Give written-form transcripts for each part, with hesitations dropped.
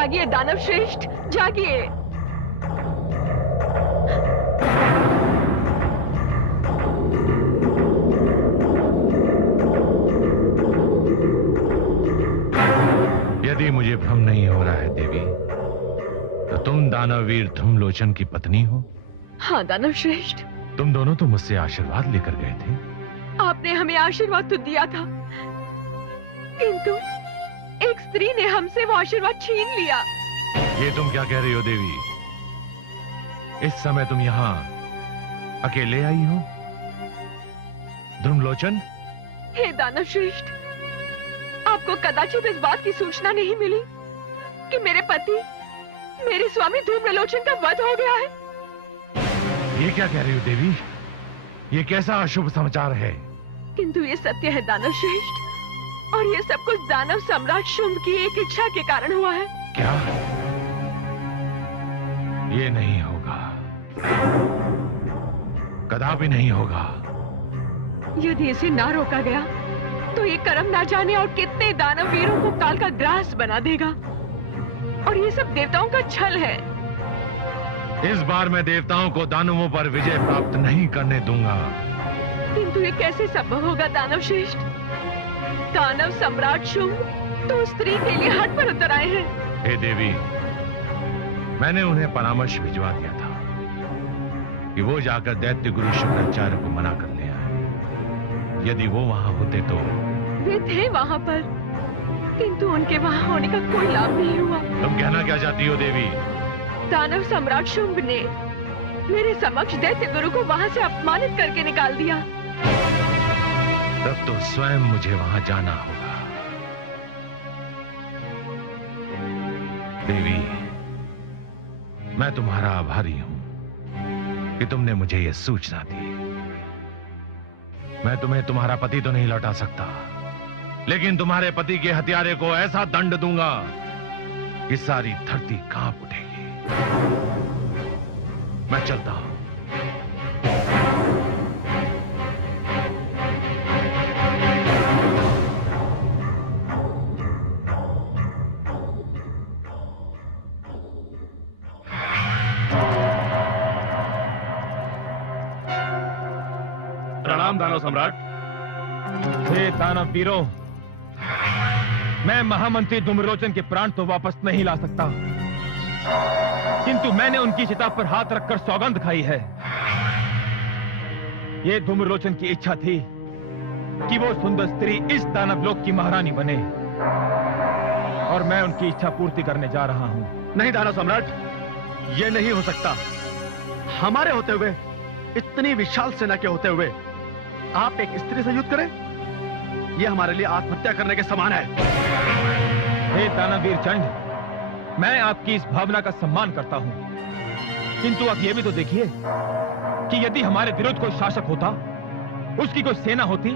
जागिए दानव श्रेष्ठ, जागिए। यदि मुझे भ्रम नहीं हो रहा है देवी, तो तुम दानववीर धूम्रलोचन की पत्नी हो? हाँ दानव श्रेष्ठ। तुम दोनों तो मुझसे आशीर्वाद लेकर गए थे। आपने हमें आशीर्वाद तो दिया था, किंतु एक स्त्री ने हमसे वो आशीर्वाद छीन लिया। ये तुम क्या कह रही हो देवी? इस समय तुम यहाँ अकेले आई हो? धूम्रलोचन? हे दानव श्रेष्ठ, आपको कदाचित इस बात की सूचना नहीं मिली कि मेरे पति, मेरे स्वामी धूम्रलोचन का वध हो गया है। ये क्या कह रही हो देवी? ये कैसा अशुभ समाचार है? किंतु ये सत्य है दानव श्रेष्ठ, और ये सब कुछ दानव सम्राट शुंभ की एक इच्छा के कारण हुआ है। क्या? ये नहीं होगा, कदापि नहीं होगा। यदि इसे ना रोका गया तो ये कर्म ना जाने और कितने दानव वीरों को काल का ग्रास बना देगा, और ये सब देवताओं का छल है। इस बार मैं देवताओं को दानवों पर विजय प्राप्त नहीं करने दूंगा। किंतु ये कैसे संभव होगा दानव श्रेष्ठ? दानव सम्राट शुंभ तो स्त्री के लिए हट पर उतर आए हैं। हे देवी, मैंने उन्हें परामर्श भिजवा दिया था कि वो जाकर दैत्य गुरु शुक्राचार्य को मना कर ले आए। यदि वो वहां होते तो। वे थे वहां पर, किंतु उनके वहां होने का कोई लाभ नहीं हुआ। तुम कहना क्या चाहती हो देवी? दानव सम्राट शुंभ ने मेरे समक्ष दैत्य गुरु को वहां से अपमानित करके निकाल दिया। तब तो स्वयं मुझे वहां जाना होगा। देवी, मैं तुम्हारा आभारी हूं कि तुमने मुझे यह सूचना दी। मैं तुम्हें तुम्हारा पति तो नहीं लौटा सकता, लेकिन तुम्हारे पति के हत्यारे को ऐसा दंड दूंगा कि सारी धरती कांप उठेगी। मैं चलता हूं। प्रणाम दानव सम्राट। हे दानव वीरों, मैं महामंत्री धूम्रलोचन के प्राण तो वापस नहीं ला सकता, किंतु मैंने उनकी चिता पर हाथ रखकर सौगंध खाई है। यह धूम्रलोचन की इच्छा थी कि वो सुंदर स्त्री इस दानवलोक की महारानी बने, और मैं उनकी इच्छा पूर्ति करने जा रहा हूं। नहीं दानव सम्राट, यह नहीं हो सकता। हमारे होते हुए, इतनी विशाल सेना के होते हुए आप एक स्त्री से युद्ध करें, यह हमारे लिए आत्महत्या करने के समान है। हे दानवीर चंड, मैं आपकी इस भावना का सम्मान करता हूं, किंतु अब यह भी तो देखिए कि यदि हमारे विरुद्ध कोई शासक होता, उसकी कोई सेना होती,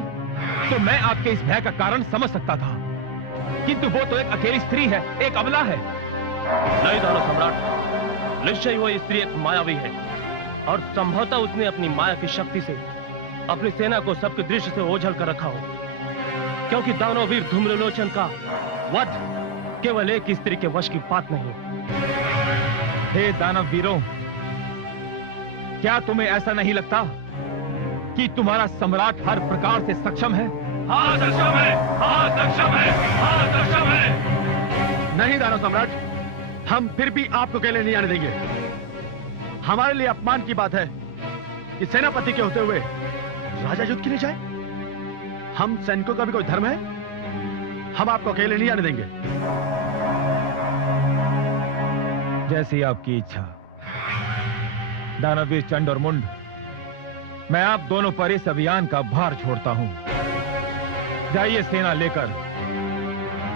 तो मैं आपके इस भय का कारण समझ सकता था, किंतु वो तो एक अकेली स्त्री है, एक अबला है। नहीं दानव सम्राट, निश्चय वो स्त्री एक मायावी है, और संभवतः उसने अपनी माया की शक्ति से अपनी सेना को सबके दृश्य से ओझल कर रखा हो, क्योंकि दानववीर धूम्रलोचन का वध केवल एक स्त्री के वश की बात नहीं। हे दानव वीरों, क्या तुम्हें ऐसा नहीं लगता कि तुम्हारा सम्राट हर प्रकार से सक्षम है? हाँ सक्षम है, हाँ सक्षम है, हाँ सक्षम है। नहीं दानव सम्राट, हम फिर भी आपको अकेले नहीं आने देंगे। हमारे लिए अपमान की बात है कि सेनापति के होते हुए राजा युद्ध के लिए जाए। हम सैनिकों का भी कोई धर्म है, हम आपको अकेले नहीं आने देंगे। जैसी आपकी इच्छा दानवीर चंड और मुंड, मैं आप दोनों पर इस अभियान का भार छोड़ता हूं। जाइए सेना लेकर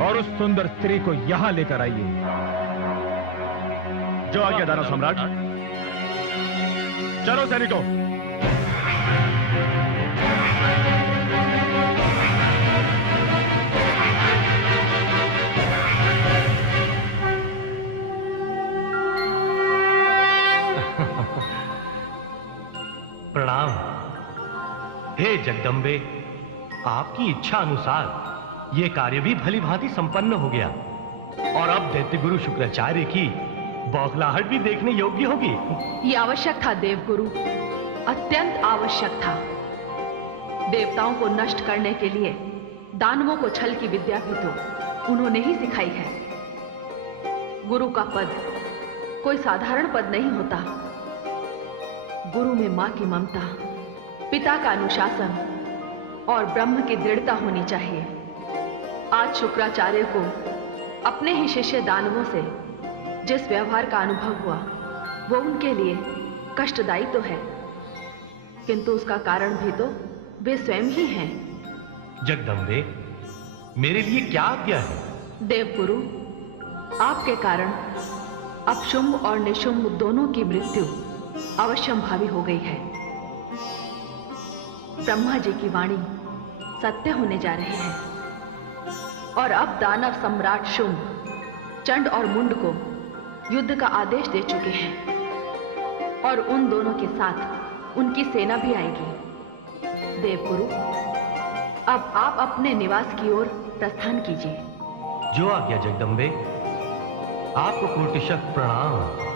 और उस सुंदर स्त्री को यहां लेकर आइए। जो आज्ञा दानव सम्राट। चलो सैनिकों। प्रणाम। हे जगदम्बे, आपकी इच्छा अनुसार यह कार्य भी भली भांति संपन्न हो गया। और अब दैत्य गुरु शुक्राचार्य की बौखलाहट भी देखने योग्य होगी। ये आवश्यक था देवगुरु, अत्यंत आवश्यक था। देवताओं को नष्ट करने के लिए दानवों को छल की विद्या भी तो उन्होंने ही सिखाई है। गुरु का पद कोई साधारण पद नहीं होता। गुरु में मां की ममता, पिता का अनुशासन और ब्रह्म की दृढ़ता होनी चाहिए। आज शुक्राचार्य को अपने ही शिष्य दानवों से जिस व्यवहार का अनुभव हुआ वो उनके लिए कष्टदायी तो है, किंतु उसका कारण भी तो वे स्वयं ही हैं। जगदम्बे, मेरे लिए क्या आज्ञा है? देवगुरु, आपके कारण अब शुंभ और निशुंभ दोनों की मृत्यु अवश्यंभावी हो गई है। ब्रह्मा जी की वाणी सत्य होने जा रही है और अब दानव सम्राट शुंभ, चंड और मुंड को युद्ध का आदेश दे चुके हैं और उन दोनों के साथ उनकी सेना भी आएगी। देवगुरु, अब आप अपने निवास की ओर प्रस्थान कीजिए। जो आज्ञा जगदम्बे, आपको कोटिशत प्रणाम।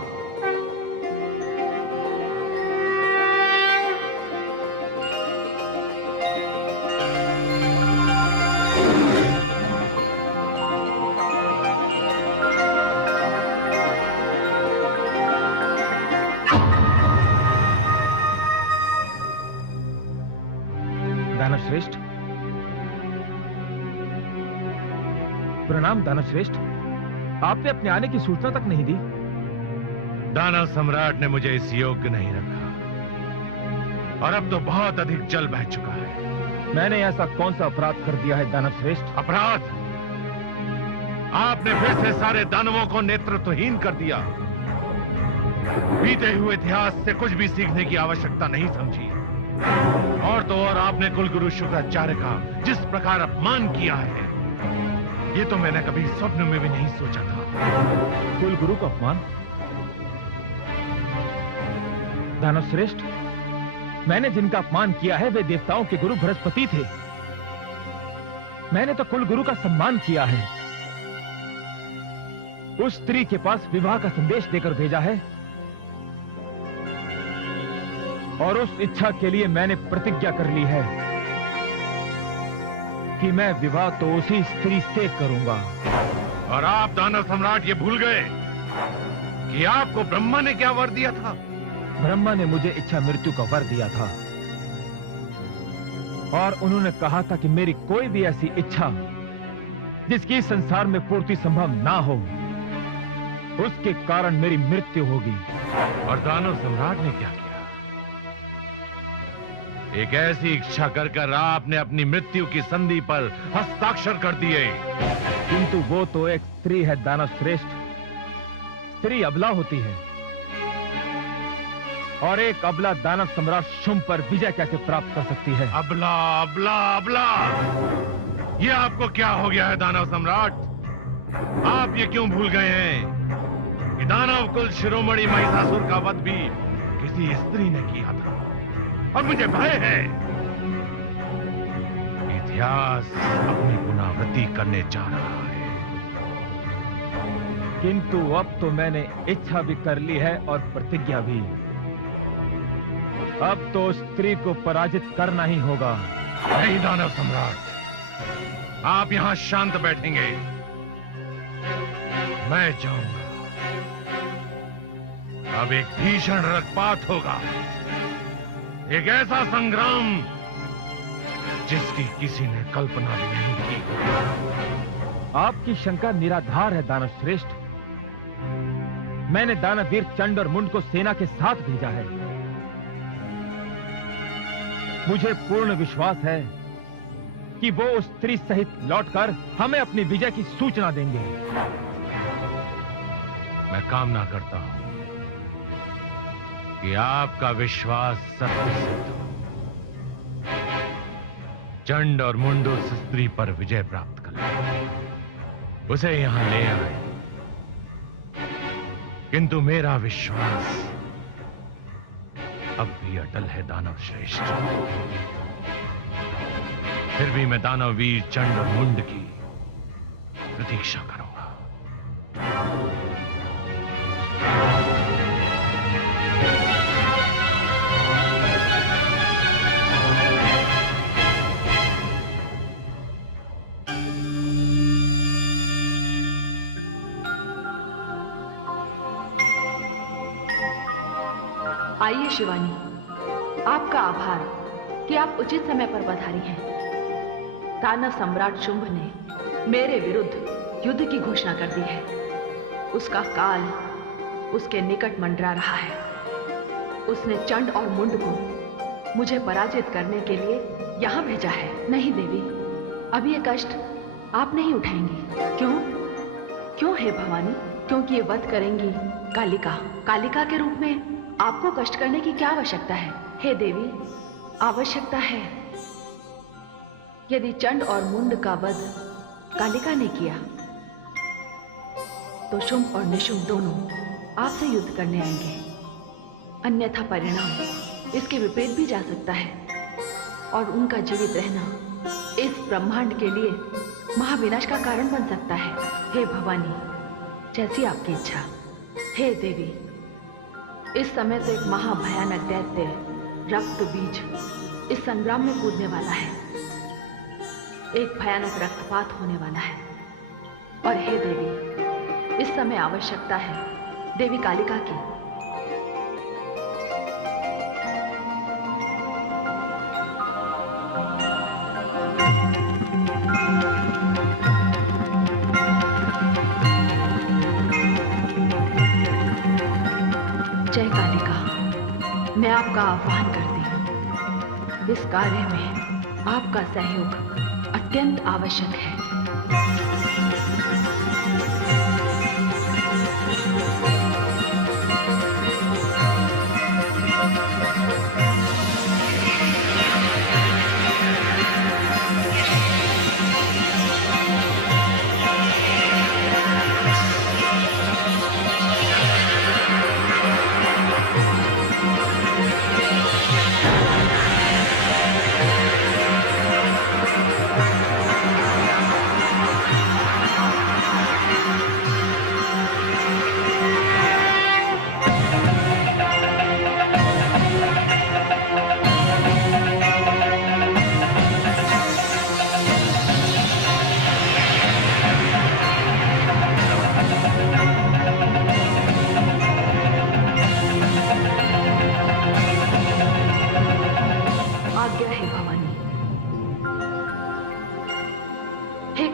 दानवश्रेष्ठ, प्रणाम दानवश्रेष्ठ। आपने अपने आने की सूचना तक नहीं दी। दानव सम्राट ने मुझे इस योग्य नहीं रखा और अब तो बहुत अधिक जल बह चुका है। मैंने ऐसा कौन सा अपराध कर दिया है दानवश्रेष्ठ? अपराध? आपने फिर से सारे दानवों को नेतृत्वहीन कर दिया। बीते हुए इतिहास से कुछ भी सीखने की आवश्यकता नहीं समझी। और तो और आपने कुलगुरु शुक्राचार्य का जिस प्रकार अपमान किया है, ये तो मैंने कभी स्वप्न में भी नहीं सोचा था। कुलगुरु का अपमान? दानवश्रेष्ठ, मैंने जिनका अपमान किया है वे देवताओं के गुरु बृहस्पति थे। मैंने तो कुलगुरु का सम्मान किया है। उस स्त्री के पास विवाह का संदेश देकर भेजा है और उस इच्छा के लिए मैंने प्रतिज्ञा कर ली है कि मैं विवाह तो उसी स्त्री से करूंगा। और आप दानव सम्राट ये भूल गए कि आपको ब्रह्मा ने क्या वर दिया था? ब्रह्मा ने मुझे इच्छा मृत्यु का वर दिया था और उन्होंने कहा था कि मेरी कोई भी ऐसी इच्छा जिसकी संसार में पूर्ति संभव ना हो, उसके कारण मेरी मृत्यु होगी। और दानव सम्राट ने क्या किया? एक ऐसी इच्छा कर आपने अपनी मृत्यु की संधि पर हस्ताक्षर कर दिए। किंतु वो तो एक स्त्री है दानव श्रेष्ठ। स्त्री अबला होती है और एक अबला दानव सम्राट शुंभ पर विजय कैसे प्राप्त कर सकती है? अबला अबला अबला, ये आपको क्या हो गया है दानव सम्राट? आप ये क्यों भूल गए हैं कि दानव कुल शिरोमणि महिषासुर का वध भी किसी स्त्री ने किया था और मुझे भय है इतिहास अपनी पुनरावृत्ति करने जा रहा है। किंतु अब तो मैंने इच्छा भी कर ली है और प्रतिज्ञा भी। अब तो स्त्री को पराजित करना ही होगा। नहीं दानव सम्राट, आप यहां शांत बैठेंगे, मैं जाऊंगा। अब एक भीषण रक्तपात होगा, एक ऐसा संग्राम जिसकी किसी ने कल्पना भी नहीं की। आपकी शंका निराधार है दानव श्रेष्ठ। मैंने दानवीर चंड और मुंड को सेना के साथ भेजा है। मुझे पूर्ण विश्वास है कि वो उस स्त्री सहित लौटकर हमें अपनी विजय की सूचना देंगे। मैं कामना करता हूं कि आपका विश्वास सत्य सिद्ध हो। चंड और मुंड उस स्त्री पर विजय प्राप्त कर ले, उसे यहां ले आए। किंतु मेरा विश्वास अब भी अटल है दानव श्रेष्ठ। फिर भी मैं दानव वीर चंड और मुंड की प्रतीक्षा करूंगा। आइए शिवानी, आपका आभार कि आप उचित समय पर पधारी हैं। दानव सम्राट शुंभ ने मेरे विरुद्ध युद्ध की घोषणा कर दी है। उसका काल उसके निकट मंडरा रहा है। उसने चंड और मुंड को मुझे पराजित करने के लिए यहां भेजा है। नहीं देवी, अब ये कष्ट आप नहीं उठाएंगी। क्यों? क्यों है भवानी? क्योंकि ये वध करेंगी कालिका। कालिका के रूप में आपको कष्ट करने की क्या आवश्यकता है? हे देवी, आवश्यकता है। यदि चंड और मुंड का वध कालिका ने किया तो शुंभ और निशुंभ दोनों आपसे युद्ध करने आएंगे। अन्यथा परिणाम इसके विपरीत भी जा सकता है और उनका जीवित रहना इस ब्रह्मांड के लिए महाविनाश का कारण बन सकता है। हे भवानी, जैसी आपकी इच्छा। हे देवी, इस समय तो एक महाभयानक दैत्य रक्त बीज इस संग्राम में कूदने वाला है। एक भयानक रक्तपात होने वाला है। और हे देवी, इस समय आवश्यकता है देवी कालिका की। जय कालिका, मैं आपका आह्वान करती हूँ। इस कार्य में आपका सहयोग अत्यंत आवश्यक है।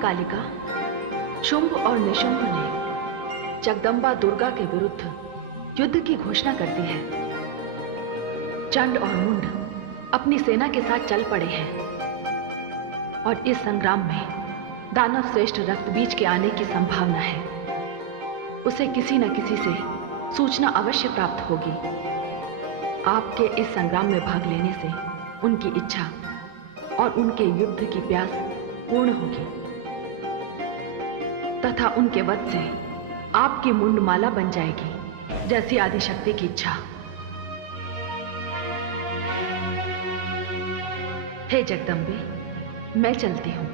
कालिका, शुंभ और निशुंभ ने जगदम्बा दुर्गा के विरुद्ध युद्ध की घोषणा कर दी है। चंड और मुंड अपनी सेना के साथ चल पड़े हैं और इस संग्राम में दानव श्रेष्ठ रक्तबीज के आने की संभावना है। उसे किसी न किसी से सूचना अवश्य प्राप्त होगी। आपके इस संग्राम में भाग लेने से उनकी इच्छा और उनके युद्ध की प्यास पूर्ण होगी तथा उनके वध से आपकी मुंडमाला बन जाएगी, जैसी आदिशक्ति की इच्छा। हे जगदम्बे, मैं चलती हूं।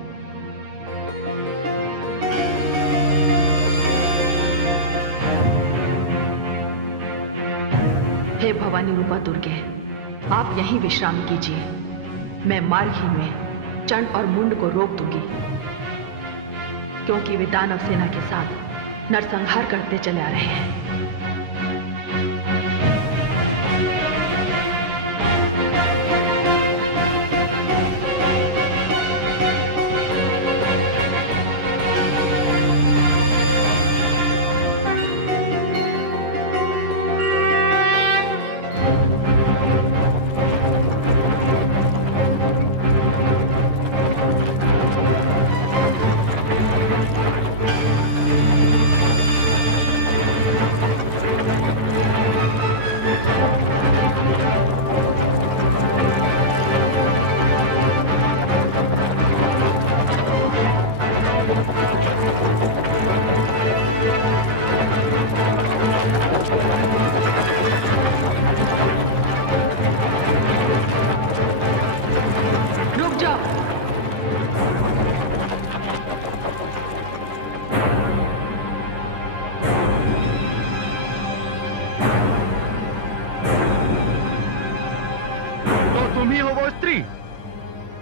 हे भवानी रूपा दुर्गे, आप यहीं विश्राम कीजिए। मैं मार्ग ही में चंड और मुंड को रोक दूंगी, क्योंकि वे दानव सेना के साथ नरसंहार करते चले आ रहे हैं।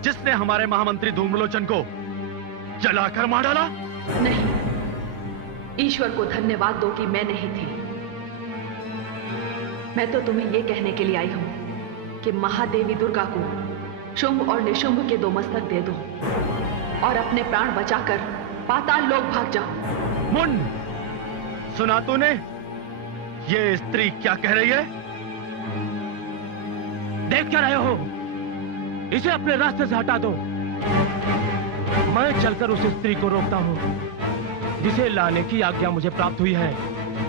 जिसने हमारे महामंत्री धूम्रलोचन को जलाकर मार डाला? नहीं, ईश्वर को धन्यवाद दो कि मैं नहीं थी। मैं तो तुम्हें यह कहने के लिए आई हूं कि महादेवी दुर्गा को शुंभ और निशुंभ के 2 मस्तक दे दो और अपने प्राण बचाकर पाताल लोक भाग जाओ। मुंड, सुना तूने ये स्त्री क्या कह रही है? देख क्या रहे हो? इसे अपने रास्ते से हटा दो। मैं चलकर उस स्त्री को रोकता हूं जिसे लाने की आज्ञा मुझे प्राप्त हुई है।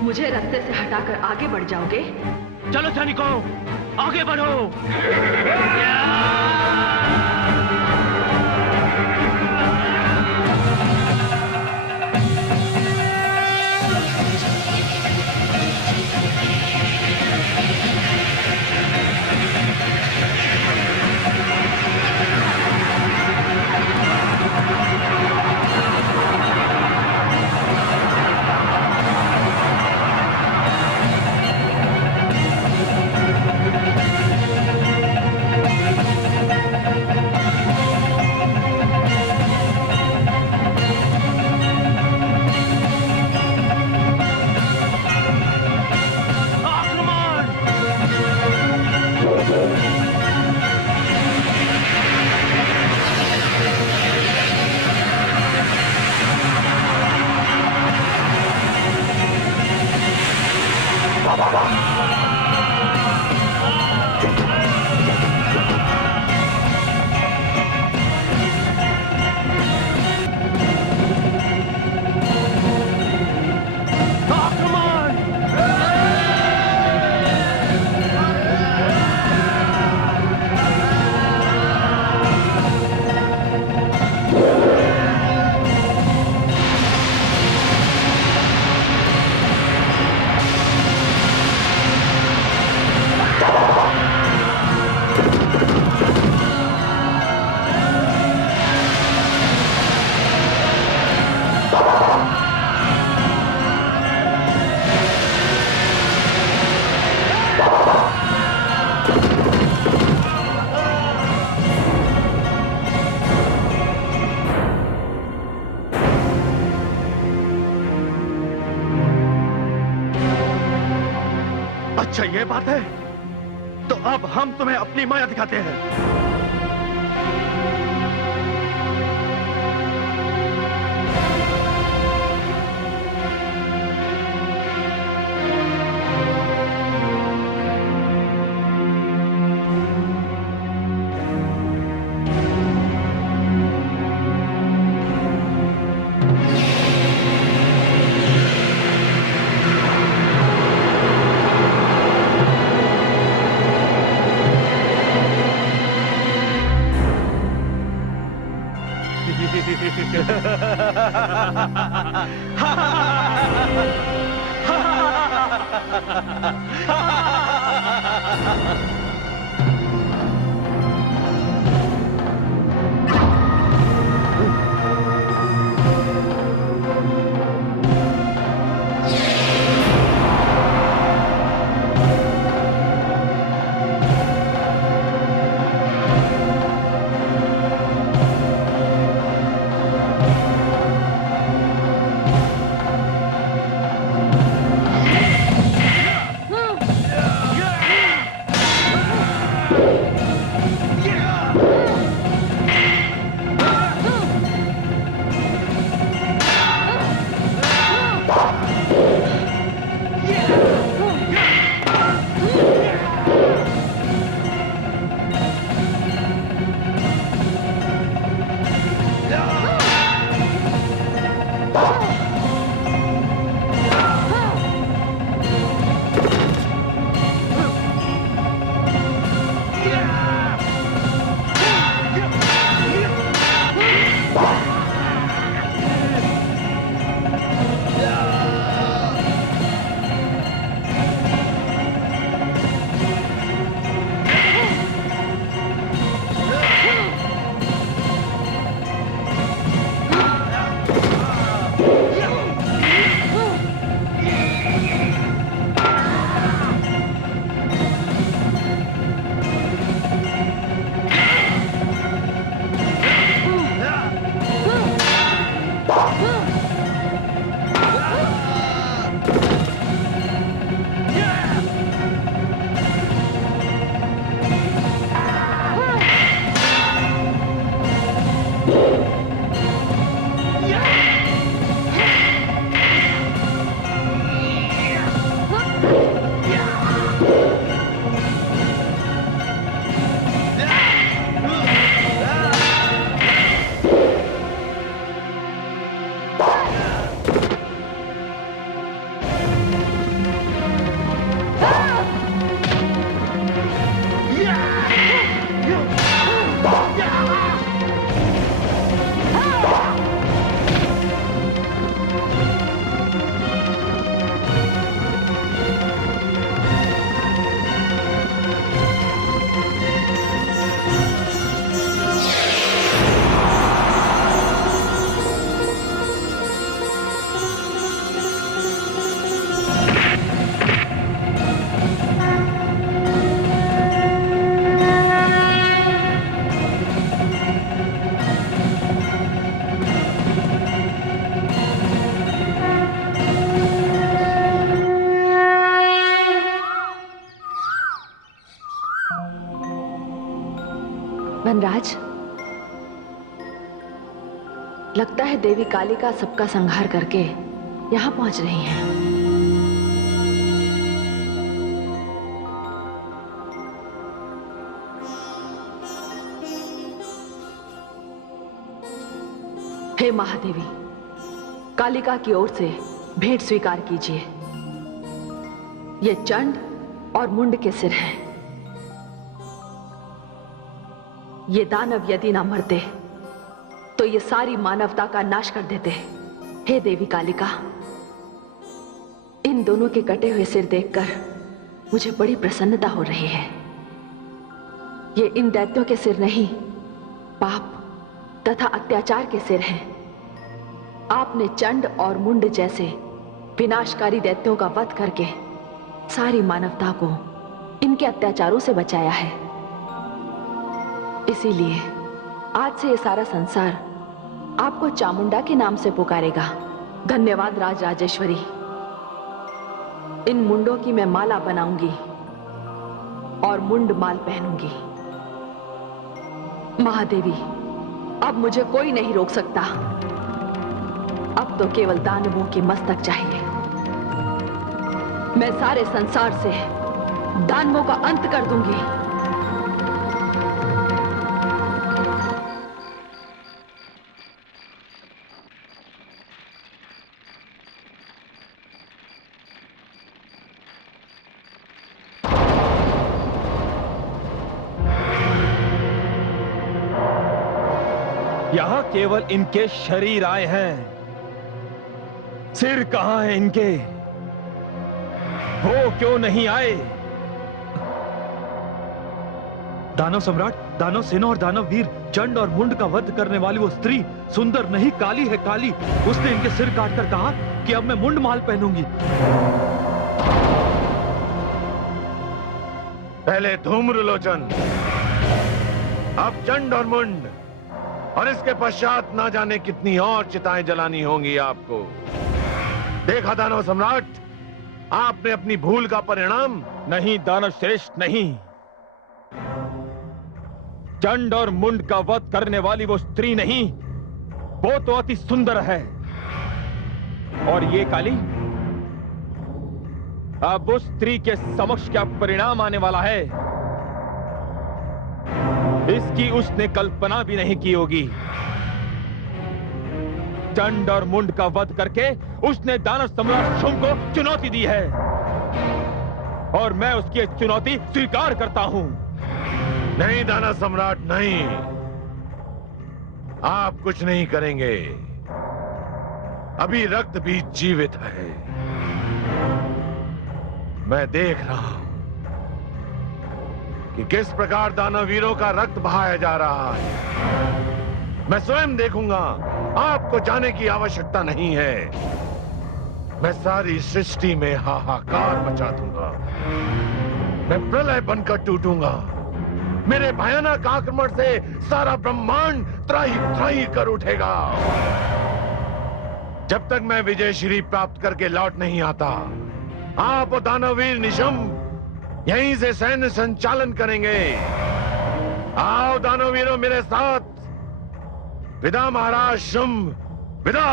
मुझे रास्ते से हटाकर आगे बढ़ जाओगे? चलो सैनिकों, आगे बढ़ो। अच्छा ये बात है, तो अब हम तुम्हें अपनी माया दिखाते हैं। वनराज, लगता है देवी कालिका सबका संहार करके यहां पहुंच रही हैं। हे महादेवी, कालिका की ओर से भेंट स्वीकार कीजिए। ये चंड और मुंड के सिर हैं। ये दानव यदि ना मरते तो ये सारी मानवता का नाश कर देते। हे देवी कालिका, इन दोनों के कटे हुए सिर देखकर मुझे बड़ी प्रसन्नता हो रही है। ये इन दैत्यों के सिर नहीं, पाप तथा अत्याचार के सिर हैं। आपने चंड और मुंड जैसे विनाशकारी दैत्यों का वध करके सारी मानवता को इनके अत्याचारों से बचाया है। इसीलिए आज से ये सारा संसार आपको चामुंडा के नाम से पुकारेगा। धन्यवाद राज राजेश्वरी। इन मुंडों की मैं माला बनाऊंगी और मुंड माल पहनूंगी। महादेवी, अब मुझे कोई नहीं रोक सकता। अब तो केवल दानवों के मस्तक चाहिए। मैं सारे संसार से दानवों का अंत कर दूंगी। यहां केवल इनके शरीर आए हैं। सिर कहां है इनके? वो क्यों नहीं आए? दानव सम्राट, दानव सेना और दानव वीर चंड और मुंड का वध करने वाली वो स्त्री सुंदर नहीं, काली है, काली। उसने इनके सिर काटकर कहा कि अब मैं मुंड माल पहनूंगी। पहले धूम्रलोचन, अब चंड और मुंड, और इसके पश्चात ना जाने कितनी और चिताएं जलानी होंगी आपको। देखा दानव सम्राट, आपने अपनी भूल का परिणाम। नहीं दानव श्रेष्ठ, नहीं। चंड और मुंड का वध करने वाली वो स्त्री नहीं, वो तो अति सुंदर है। और ये काली, अब उस स्त्री के समक्ष क्या परिणाम आने वाला है, इसकी उसने कल्पना भी नहीं की होगी। चंड और मुंड का वध करके उसने दानव सम्राट शुंभ को चुनौती दी है, और मैं उसकी चुनौती स्वीकार करता हूं। नहीं दानव सम्राट, नहीं, आप कुछ नहीं करेंगे। अभी रक्त भी जीवित है। मैं देख रहा हूं कि किस प्रकार दानव वीरों का रक्त बहाया जा रहा है। मैं स्वयं देखूंगा, आपको जाने की आवश्यकता नहीं है। मैं सारी सृष्टि में हाहाकार मचा दूंगा। मैं प्रलय बनकर टूटूंगा। मेरे भयानक आक्रमण से सारा ब्रह्मांड त्राही त्राही कर उठेगा। जब तक मैं विजय श्री प्राप्त करके लौट नहीं आता, आप और दानववीर निशुंभ यहीं से सैन्य संचालन करेंगे। आओ दानववीरों मेरे साथ। विदा महाराज शुंभ, विदा।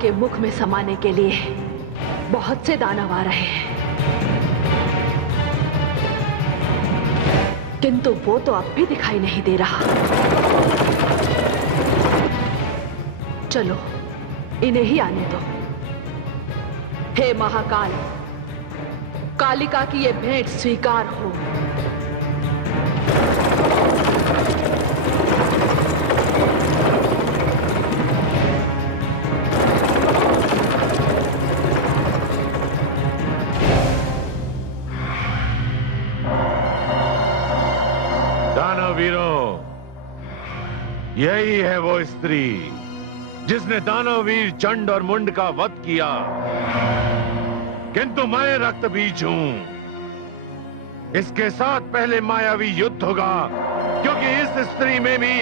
के मुख में समाने के लिए बहुत से दानव आ रहे हैं, किंतु वो तो अब भी दिखाई नहीं दे रहा। चलो इन्हें ही आने दो। हे महाकाल, कालिका की ये भेंट स्वीकार हो। दानवीरों, यही है वो स्त्री जिसने दानववीर चंड और मुंड का वध किया। किंतु मैं रक्तबीज हूं। इसके साथ पहले मायावी युद्ध होगा, क्योंकि इस स्त्री में भी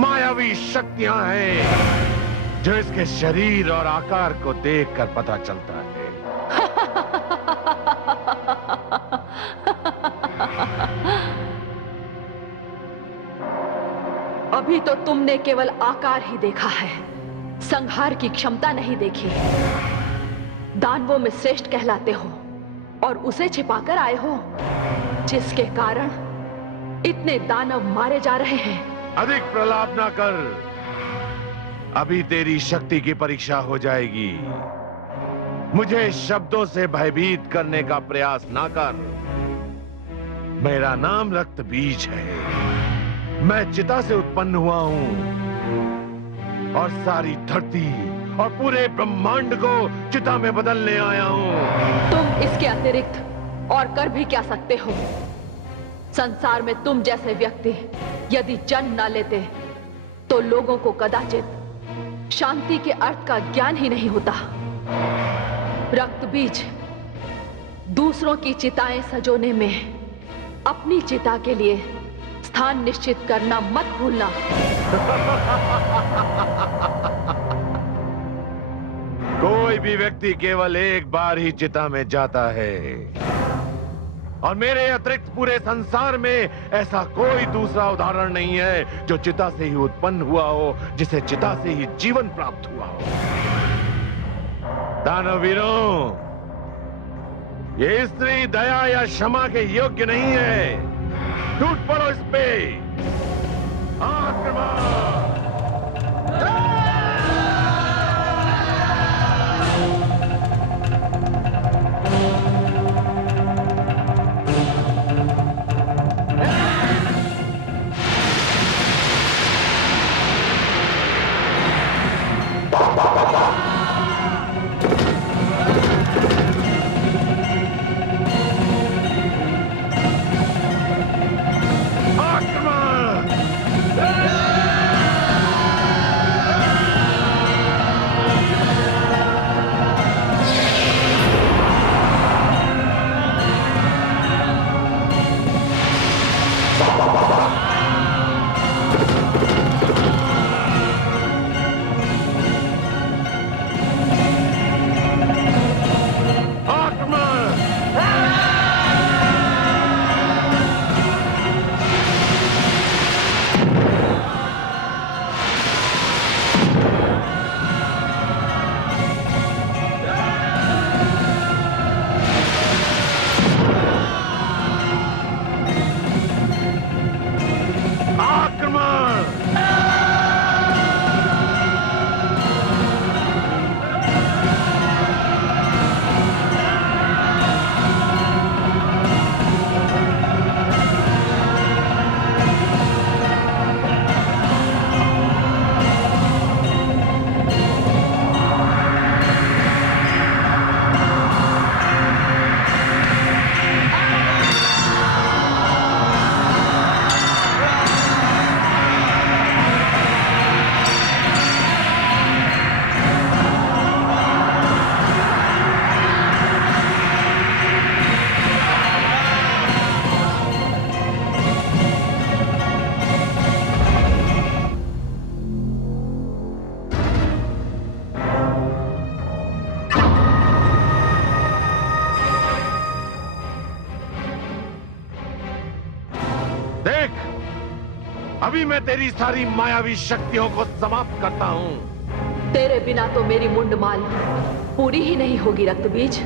मायावी शक्तियां हैं जो इसके शरीर और आकार को देखकर पता चलता है। अभी तो तुमने केवल आकार ही देखा है, संहार की क्षमता नहीं देखी। दानवों में श्रेष्ठ कहलाते हो और उसे छिपाकर आए हो, जिसके कारण इतने दानव मारे जा रहे हैं। अधिक प्रलाप ना कर, अभी तेरी शक्ति की परीक्षा हो जाएगी। मुझे शब्दों से भयभीत करने का प्रयास ना कर। मेरा नाम रक्तबीज है। मैं चिता से उत्पन्न हुआ हूं और सारी धरती और पूरे ब्रह्मांड को चिता में बदलने आया हूं। तुम इसके अतिरिक्त और कर भी क्या सकते हो? संसार में तुम जैसे व्यक्ति यदि जन्म ना लेते तो लोगों को कदाचित शांति के अर्थ का ज्ञान ही नहीं होता। रक्तबीज, दूसरों की चिताएं सजोने में अपनी चिता के लिए स्थान निश्चित करना मत भूलना। कोई भी व्यक्ति केवल एक बार ही चिता में जाता है और मेरे अतिरिक्त पूरे संसार में ऐसा कोई दूसरा उदाहरण नहीं है जो चिता से ही उत्पन्न हुआ हो, जिसे चिता से ही जीवन प्राप्त हुआ हो। दानवीरों, ये स्त्री दया या क्षमा के योग्य नहीं है। टूट पड़ो इस पे। आक्रमण! अभी मैं तेरी सारी मायावी शक्तियों को समाप्त करता हूं। तेरे बिना तो मेरी मुंडमाल पूरी ही नहीं होगी रक्तबीज।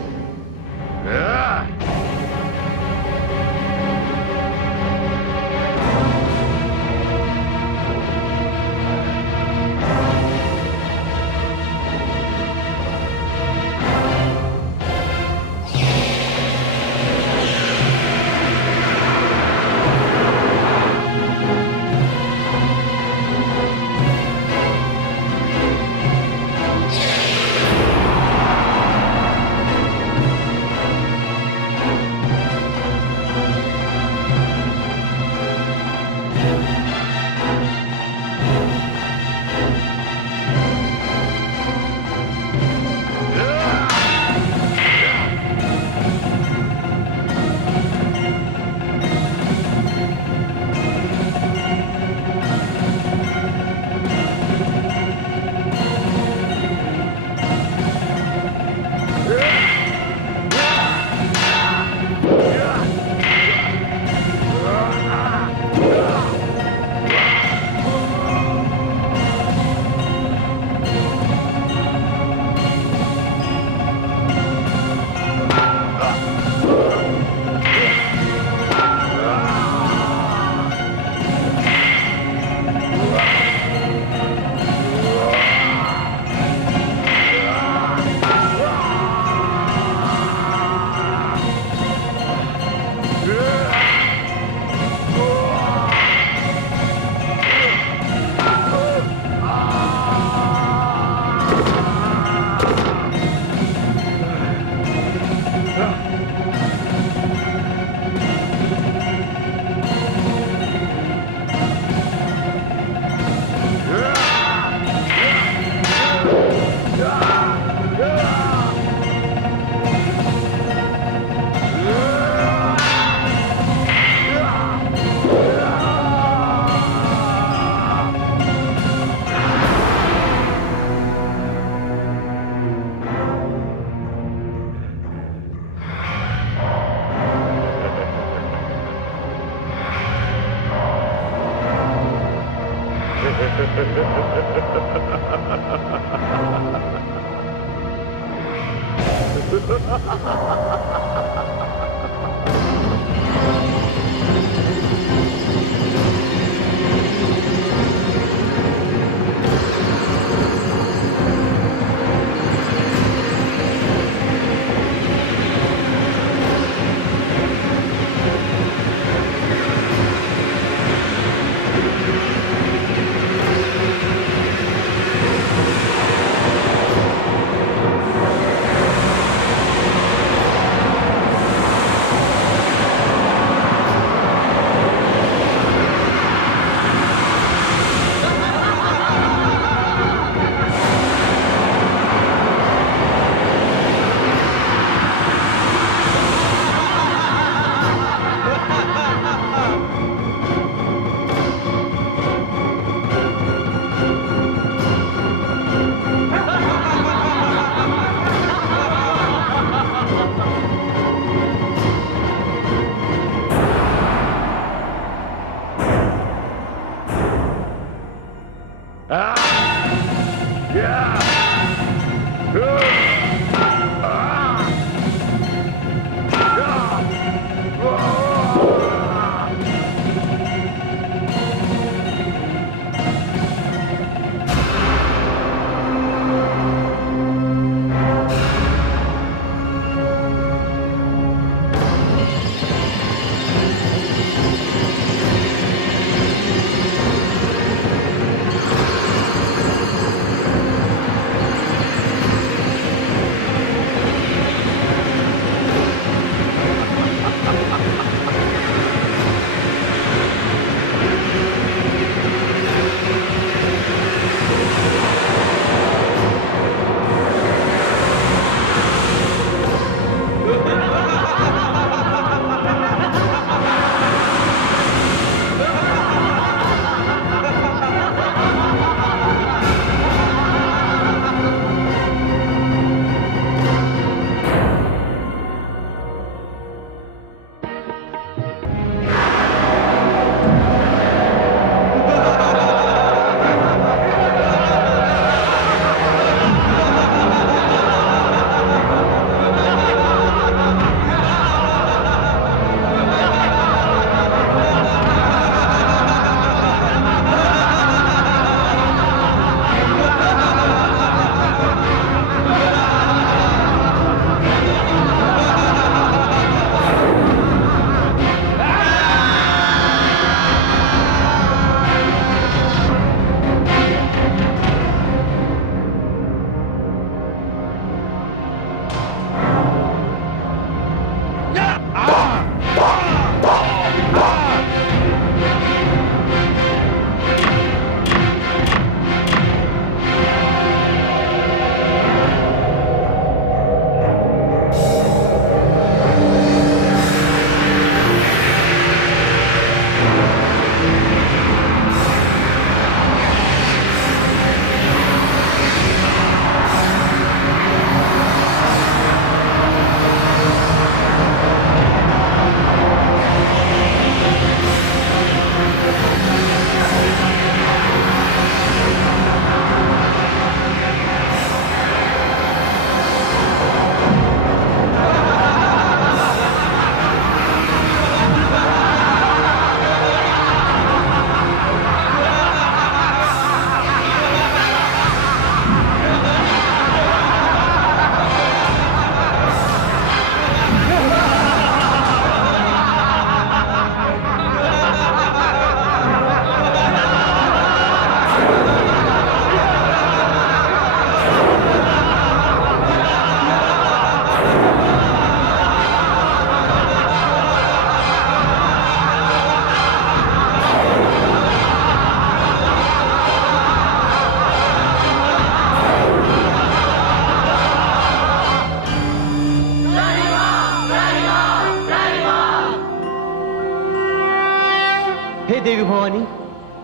हे देवी भवानी,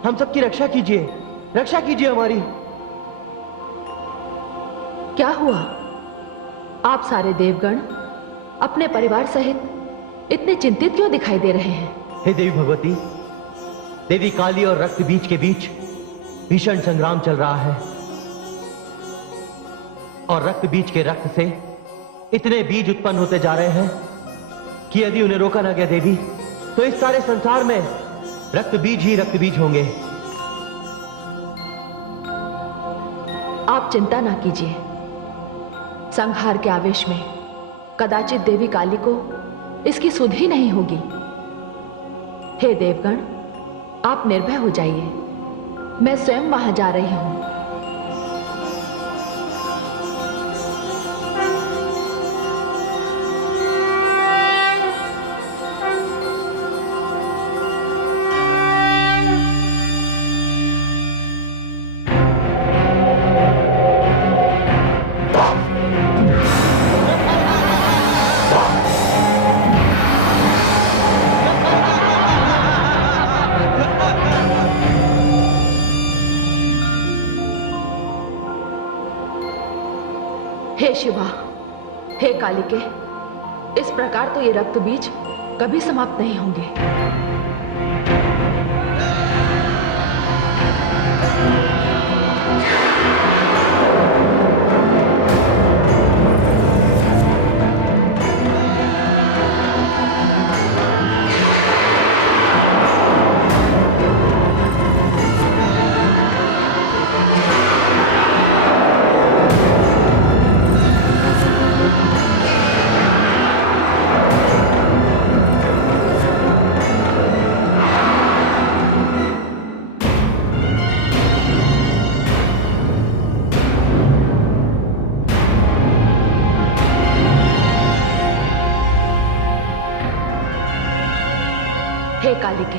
हम सबकी रक्षा कीजिए, रक्षा कीजिए हमारी। क्या हुआ? आप सारे देवगण अपने परिवार सहित इतने चिंतित क्यों दिखाई दे रहे हैं? हे देवी भगवती, देवी काली और रक्त बीज के बीच भीषण संग्राम चल रहा है और रक्त बीज के रक्त से इतने बीज उत्पन्न होते जा रहे हैं कि यदि उन्हें रोका ना गया देवी, तो इस सारे संसार में रक्त बीज ही रक्त बीज होंगे। आप चिंता ना कीजिए। संहार के आवेश में कदाचित देवी काली को इसकी सुध ही नहीं होगी। हे देवगण, आप निर्भय हो जाइए, मैं स्वयं वहां जा रही हूं। हे शिवा, हे कालिके, इस प्रकार तो ये रक्त बीज कभी समाप्त नहीं होंगे। हे कालिके,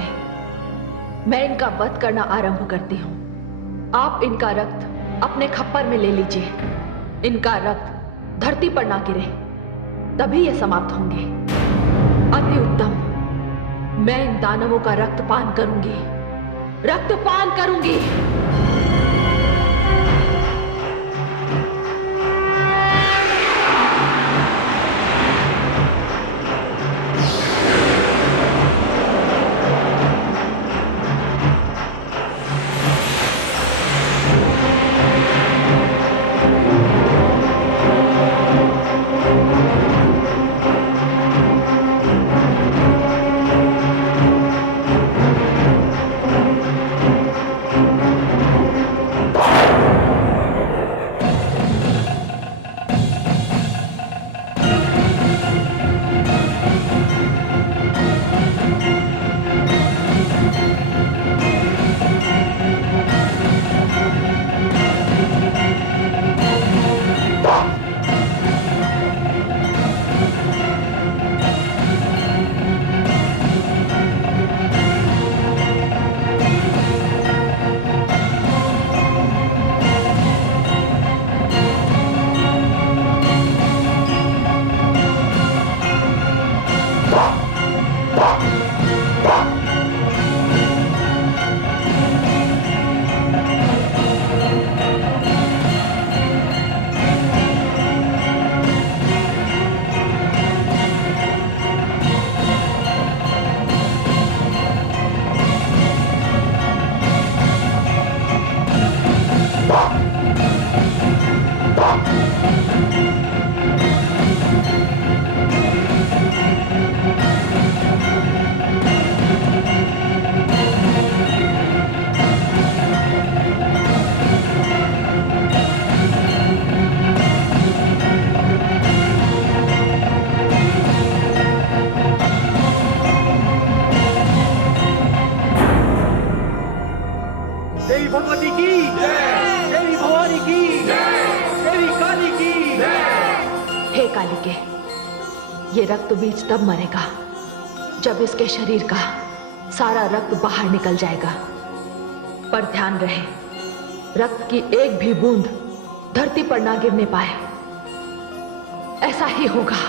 मैं इनका वध करना आरंभ करती हूं। आप इनका रक्त अपने खप्पर में ले लीजिए। इनका रक्त धरती पर ना गिरे, तभी ये समाप्त होंगे। अति उत्तम। मैं इन दानवों का रक्तपान करूंगी, रक्तपान करूंगी। देवी भगवती की जय, देवी भवानी की जय, देवी काली की जय। हे कालिके, ये रक्त बीज तब मरेगा जब इसके शरीर का सारा रक्त बाहर निकल जाएगा। पर ध्यान रहे, रक्त की एक भी बूंद धरती पर ना गिरने पाए। ऐसा ही होगा।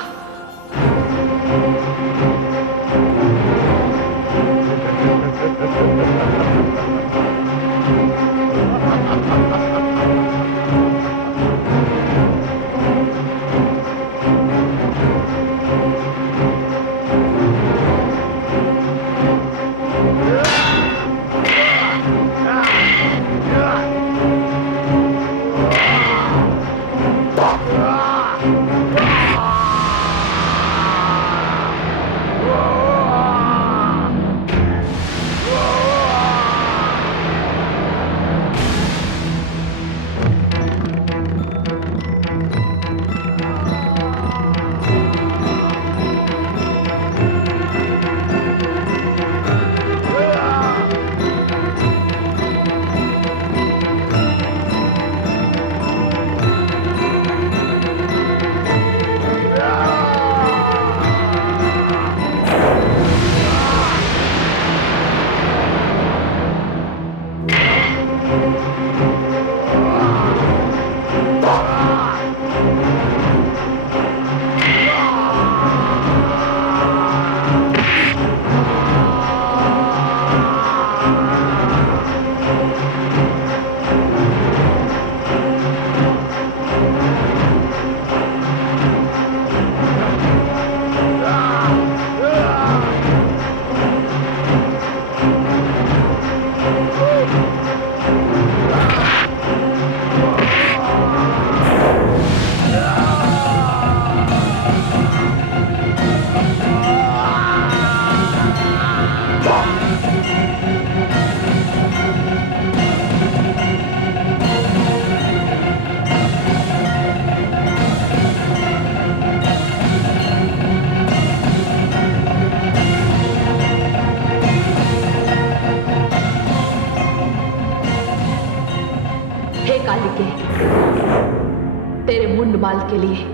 के लिए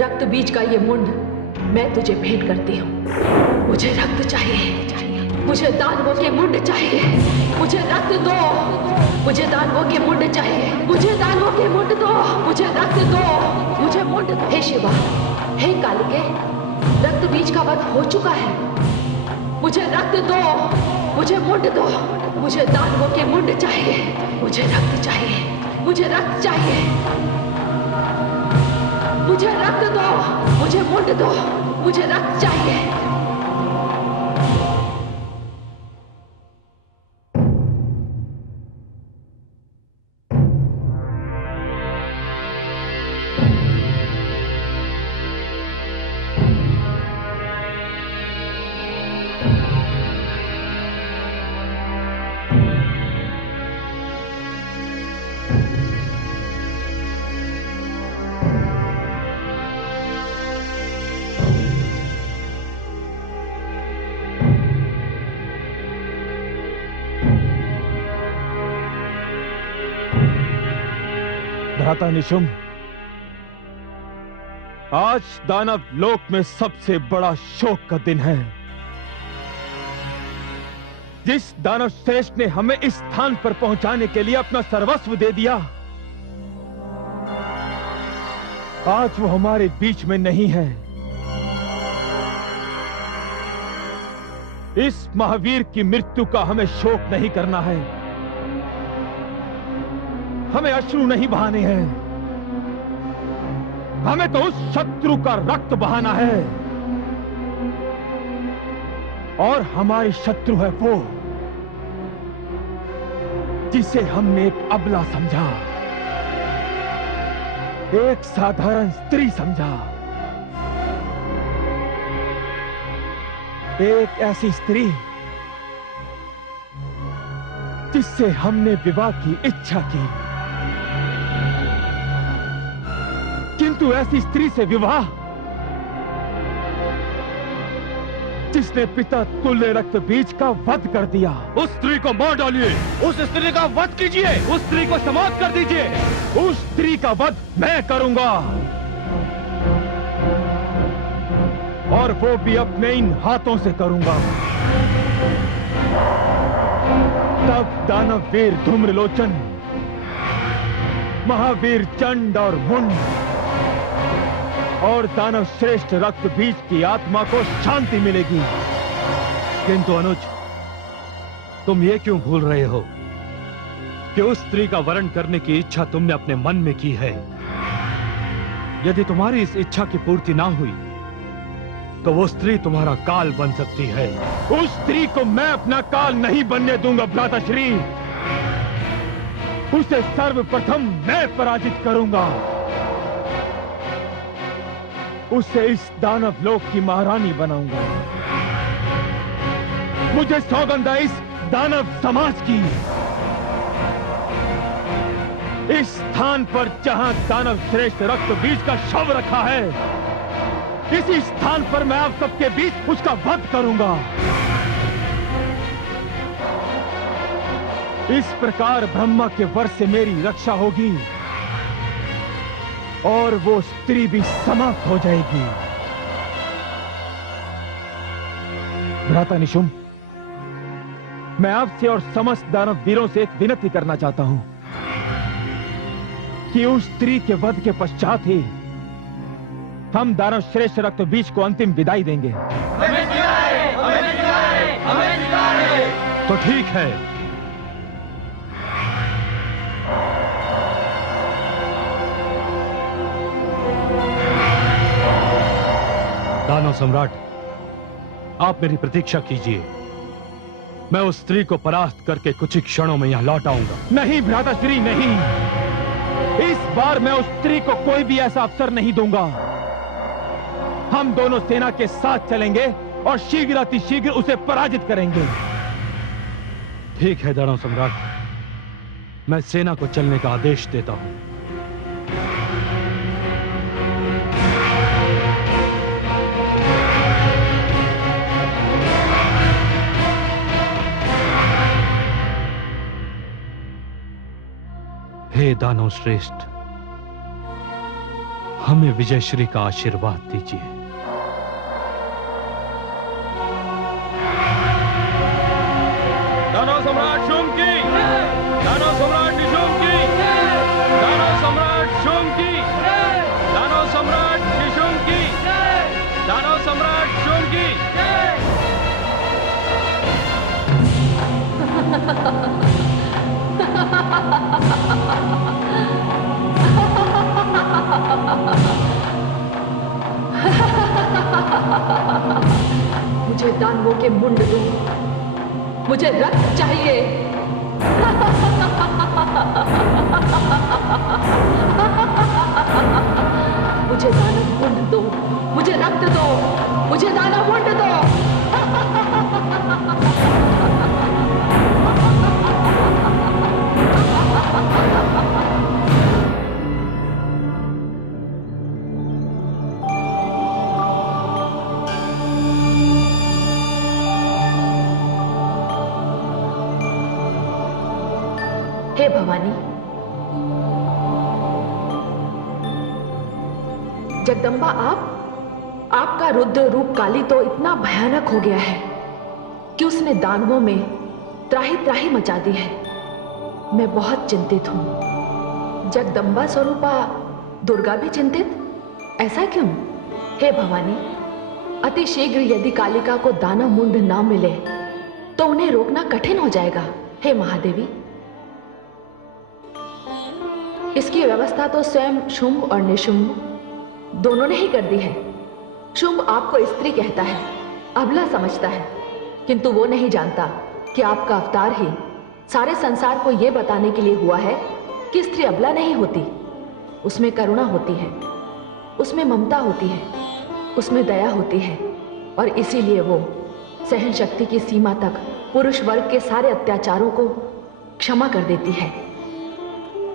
रक्त बीज का ये मुंड मैं तुझे भेंट करती हूँ। मुझे रक्त चाहिए, मुझे दानवों के मुंड चाहिए, मुझे रक्त दो, मुझे दानवों के मुंड चाहिए, मुझे दानवों के मुंड दो, मुझे रक्त दो, मुझे मुंड दो। हे शिवा, हे कालिके, रक्त बीज का वध हो चुका है, मुझे रक्त दो, मुझे मुंड दो, मुझे दानवों के मुंड चाहिए, मुझे रक्त चाहिए, मुझे रक्त चाहिए, मुझे रक्त दो, मुझे मुंड दो, मुझे रक्त चाहिए। भ्राता निशुंभ, आज दानव लोक में सबसे बड़ा शोक का दिन है। जिस दानव श्रेष्ठ ने हमें इस स्थान पर पहुंचाने के लिए अपना सर्वस्व दे दिया, आज वो हमारे बीच में नहीं है। इस महावीर की मृत्यु का हमें शोक नहीं करना है, हमें अश्रु नहीं बहाने हैं, हमें तो उस शत्रु का रक्त बहाना है। और हमारी शत्रु है वो जिसे हमने एक अबला समझा, एक साधारण स्त्री समझा, एक ऐसी स्त्री जिससे हमने विवाह की इच्छा की, किंतु ऐसी स्त्री से विवाह जिसने पिता तुल्य रक्त बीज का वध कर दिया। उस स्त्री को मार डालिए, उस स्त्री का वध कीजिए, उस स्त्री को समाप्त कर दीजिए। उस स्त्री का वध मैं करूंगा, और वो भी अपने इन हाथों से करूंगा। तब दानववीर धूम्रलोचन, महावीर चंड और मुंड और दानव श्रेष्ठ रक्त बीज की आत्मा को शांति मिलेगी। किंतु अनुज, तुम ये क्यों भूल रहे हो कि उस स्त्री का वरण करने की इच्छा तुमने अपने मन में की है। यदि तुम्हारी इस इच्छा की पूर्ति ना हुई तो वो स्त्री तुम्हारा काल बन सकती है। उस स्त्री को मैं अपना काल नहीं बनने दूंगा भ्राताश्री। उसे सर्वप्रथम मैं पराजित करूंगा। उसे इस दानव लोक की महारानी बनाऊंगा। मुझे सौगंध है इस दानव समाज की। इस स्थान पर जहां दानव श्रेष्ठ रक्त बीज का शव रखा है, इसी स्थान पर मैं आप सबके बीच उसका वध करूंगा। इस प्रकार ब्रह्मा के वर से मेरी रक्षा होगी और वो स्त्री भी समाप्त हो जाएगी। भ्राता निशुंभ, मैं आपसे और समस्त दानव वीरों से एक विनती करना चाहता हूं कि उस स्त्री के वध के पश्चात ही हम दानव श्रेष्ठ रक्त बीज को अंतिम विदाई देंगे। तो ठीक है, दानव सम्राट, आप मेरी प्रतीक्षा कीजिए। मैं उस स्त्री को परास्त करके कुछ ही क्षणों में यहां लौट आऊंगा। नहीं भ्राताश्री, नहीं। इस बार मैं उस स्त्री को कोई भी ऐसा अवसर नहीं दूंगा। हम दोनों सेना के साथ चलेंगे और शीघ्र अतिशीघ्र उसे पराजित करेंगे। ठीक है दानव सम्राट, मैं सेना को चलने का आदेश देता हूं। हे दानव श्रेष्ठ, हमें विजयश्री का आशीर्वाद दीजिए। दानव सम्राट शुंभ की, दानव सम्राट निशुंभ की, दानव सम्राट शुंभ की, दानव सम्राट निशुंभ की, दानव सम्राट शुंभ की। मुझे दानवों के मुंड दो, मुझे रक्त चाहिए। मुझे दानव मुंड दो, मुझे रक्त दो, मुझे दानव मुंड दो। हे भवानी, जगदम्बा, आपका रुद्र रूप काली तो इतना भयानक हो गया है कि उसने दानवों में त्राही त्राही मचा दी है। मैं बहुत चिंतित हूं। जगदम्बा स्वरूपा दुर्गा भी चिंतित? ऐसा क्यों? हे भवानी, अति शीघ्र यदि कालिका को दानव मुंड ना मिले तो उन्हें रोकना कठिन हो जाएगा। हे महादेवी, इसकी व्यवस्था तो स्वयं शुंभ और निशुंभ दोनों ने ही कर दी है। शुंभ आपको स्त्री कहता है, अबला समझता है, किंतु वो नहीं जानता कि आपका अवतार ही सारे संसार को यह बताने के लिए हुआ है कि स्त्री अबला नहीं होती। उसमें करुणा होती है, उसमें ममता होती है, उसमें दया होती है, और इसीलिए वो सहन शक्ति की सीमा तक पुरुष वर्ग के सारे अत्याचारों को क्षमा कर देती है।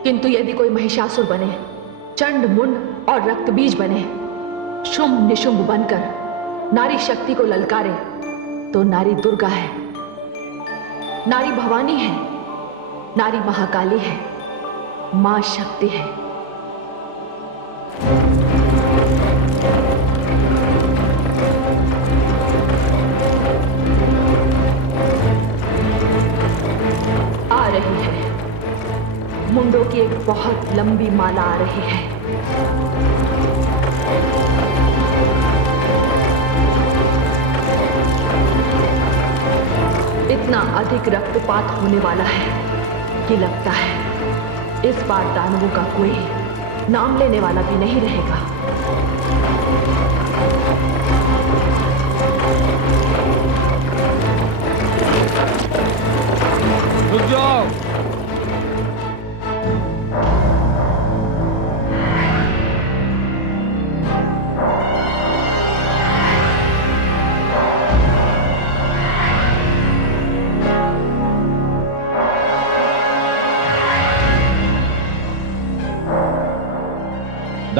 किंतु यदि कोई महिषासुर बने, चंड मुंड और रक्त बीज बने, शुंभ निशुंभ बनकर नारी शक्ति को ललकारे, तो नारी दुर्गा है, नारी भवानी है, नारी महाकाली है, मां शक्ति है। आ रही है, मुंडों की एक बहुत लंबी माला आ रही है। इतना अधिक रक्तपात होने वाला है कि लगता है इस बार दानवों का कोई नाम लेने वाला भी नहीं रहेगा।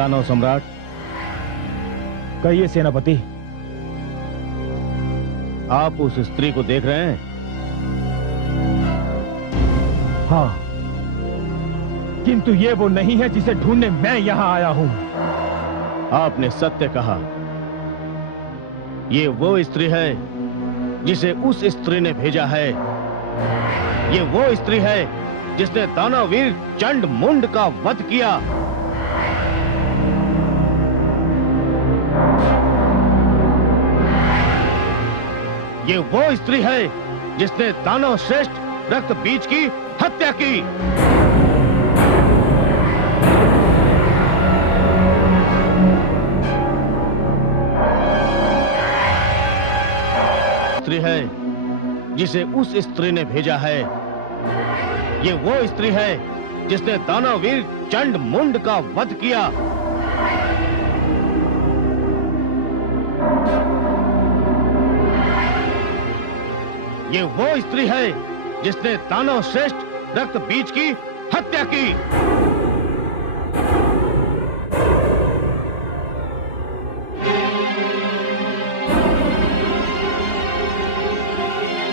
दानव सम्राट। कहिए सेनापति। आप उस स्त्री को देख रहे हैं? हाँ, किंतु ये वो नहीं है जिसे ढूंढने मैं यहां आया हूं। आपने सत्य कहा। ये वो स्त्री है जिसे उस स्त्री ने भेजा है। ये वो स्त्री है जिसने दानववीर चंड मुंड का वध किया। ये वो स्त्री है जिसने दानव श्रेष्ठ रक्त बीज की हत्या की। स्त्री है जिसे उस स्त्री ने भेजा है। ये वो स्त्री है जिसने दानववीर चंड मुंड का वध किया। ये वो स्त्री है जिसने दानव श्रेष्ठ रक्त बीज की हत्या की।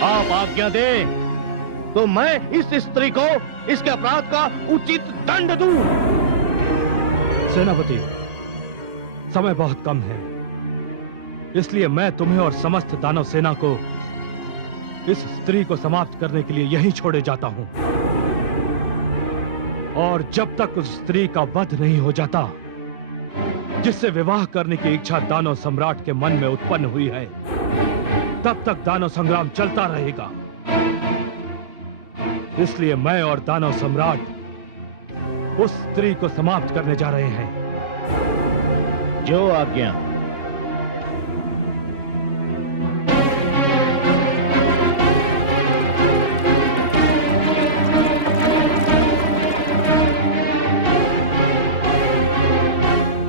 आप आज्ञा दें तो मैं इस स्त्री को इसके अपराध का उचित दंड दूं। सेनापति, समय बहुत कम है, इसलिए मैं तुम्हें और समस्त दानव सेना को इस स्त्री को समाप्त करने के लिए यहीं छोड़े जाता हूं। और जब तक उस स्त्री का वध नहीं हो जाता जिससे विवाह करने की इच्छा दानव सम्राट के मन में उत्पन्न हुई है, तब तक दानव संग्राम चलता रहेगा। इसलिए मैं और दानव सम्राट उस स्त्री को समाप्त करने जा रहे हैं। जो आज्ञा।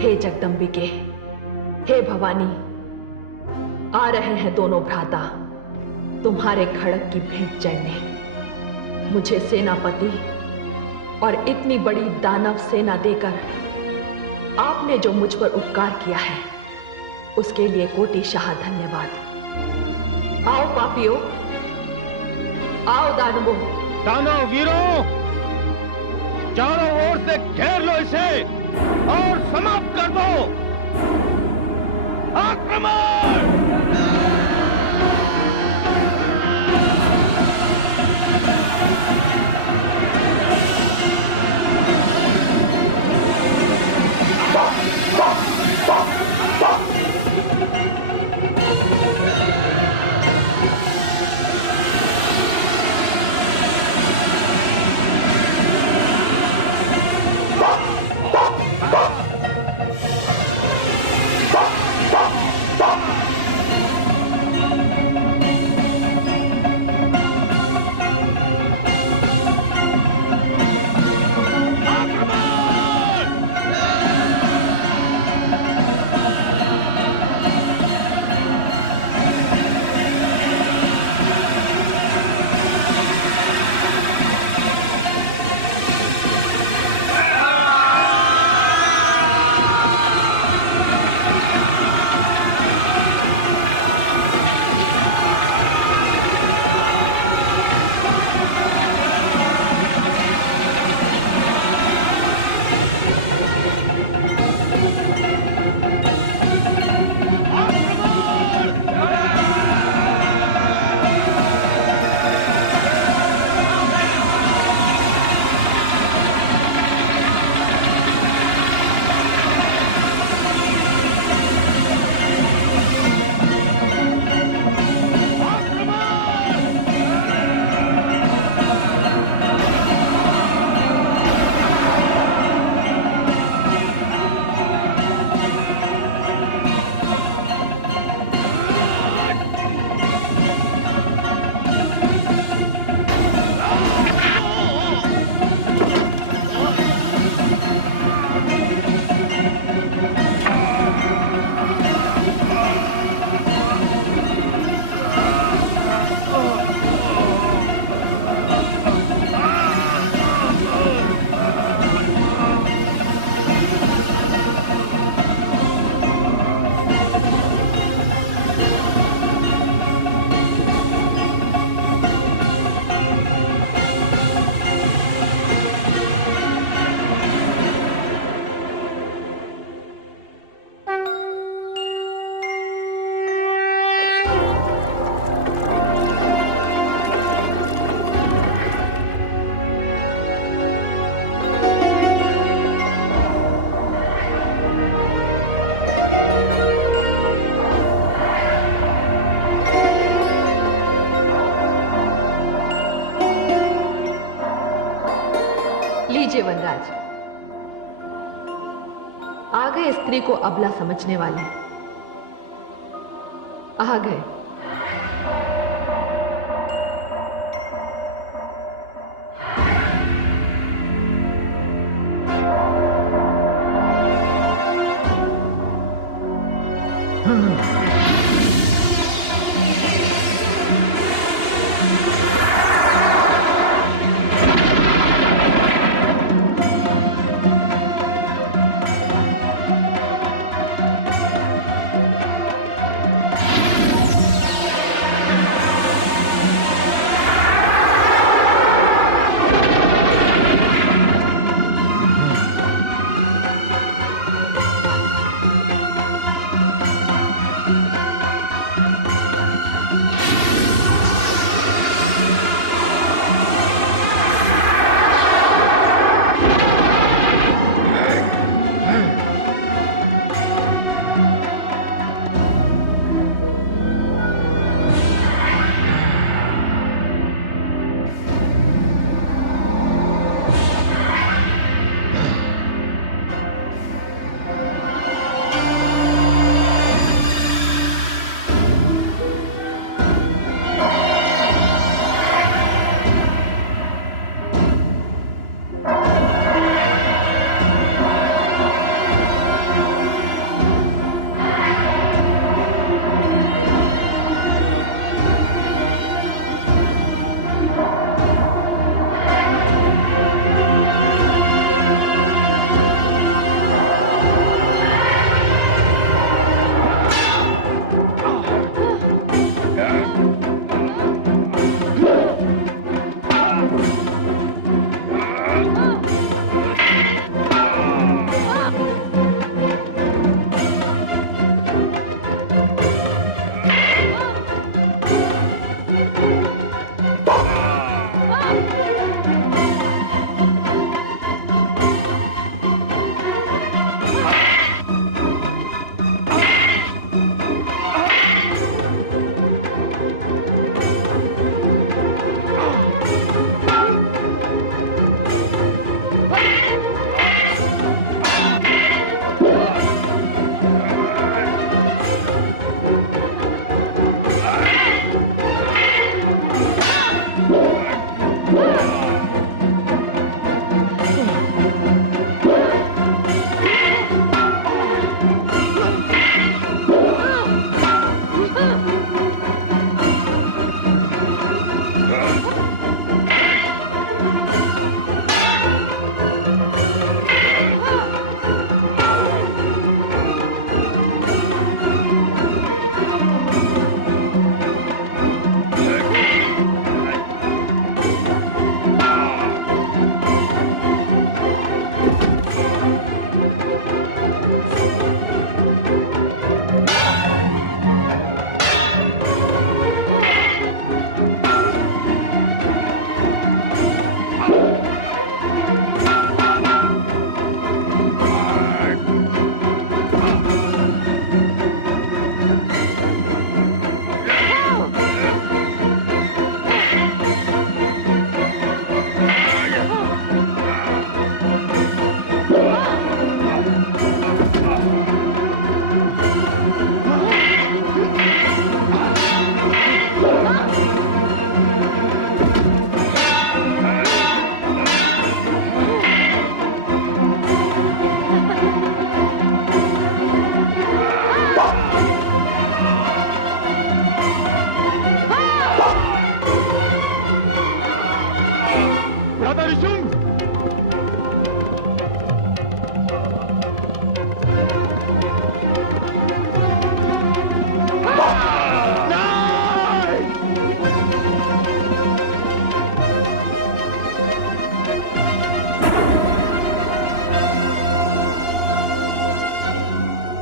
हे जगदम्बिके, हे भवानी, आ रहे हैं दोनों भ्राता तुम्हारे खड़ग की भेंट चढ़ने। मुझे सेनापति और इतनी बड़ी दानव सेना देकर आपने जो मुझ पर उपकार किया है, उसके लिए कोटिशाह धन्यवाद। आओ पापियों, आओ दानवों। दानव वीरों, चारों ओर से घेर लो इसे और समाप्त कर दो। आक्रमण! गए स्त्री को अबला समझने वाले, आ गए।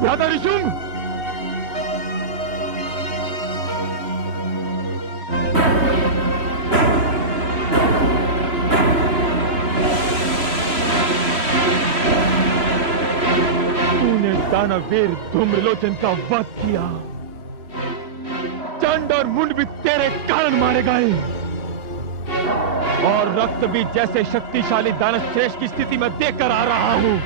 भ्राता ऋषुम! तूने दानवीर धूम्रलोचन का वध किया। चंड और मुंड भी तेरे कारण मारे गए और रक्त भी जैसे शक्तिशाली दानव श्रेष्ठ की स्थिति में देखकर आ रहा हूं।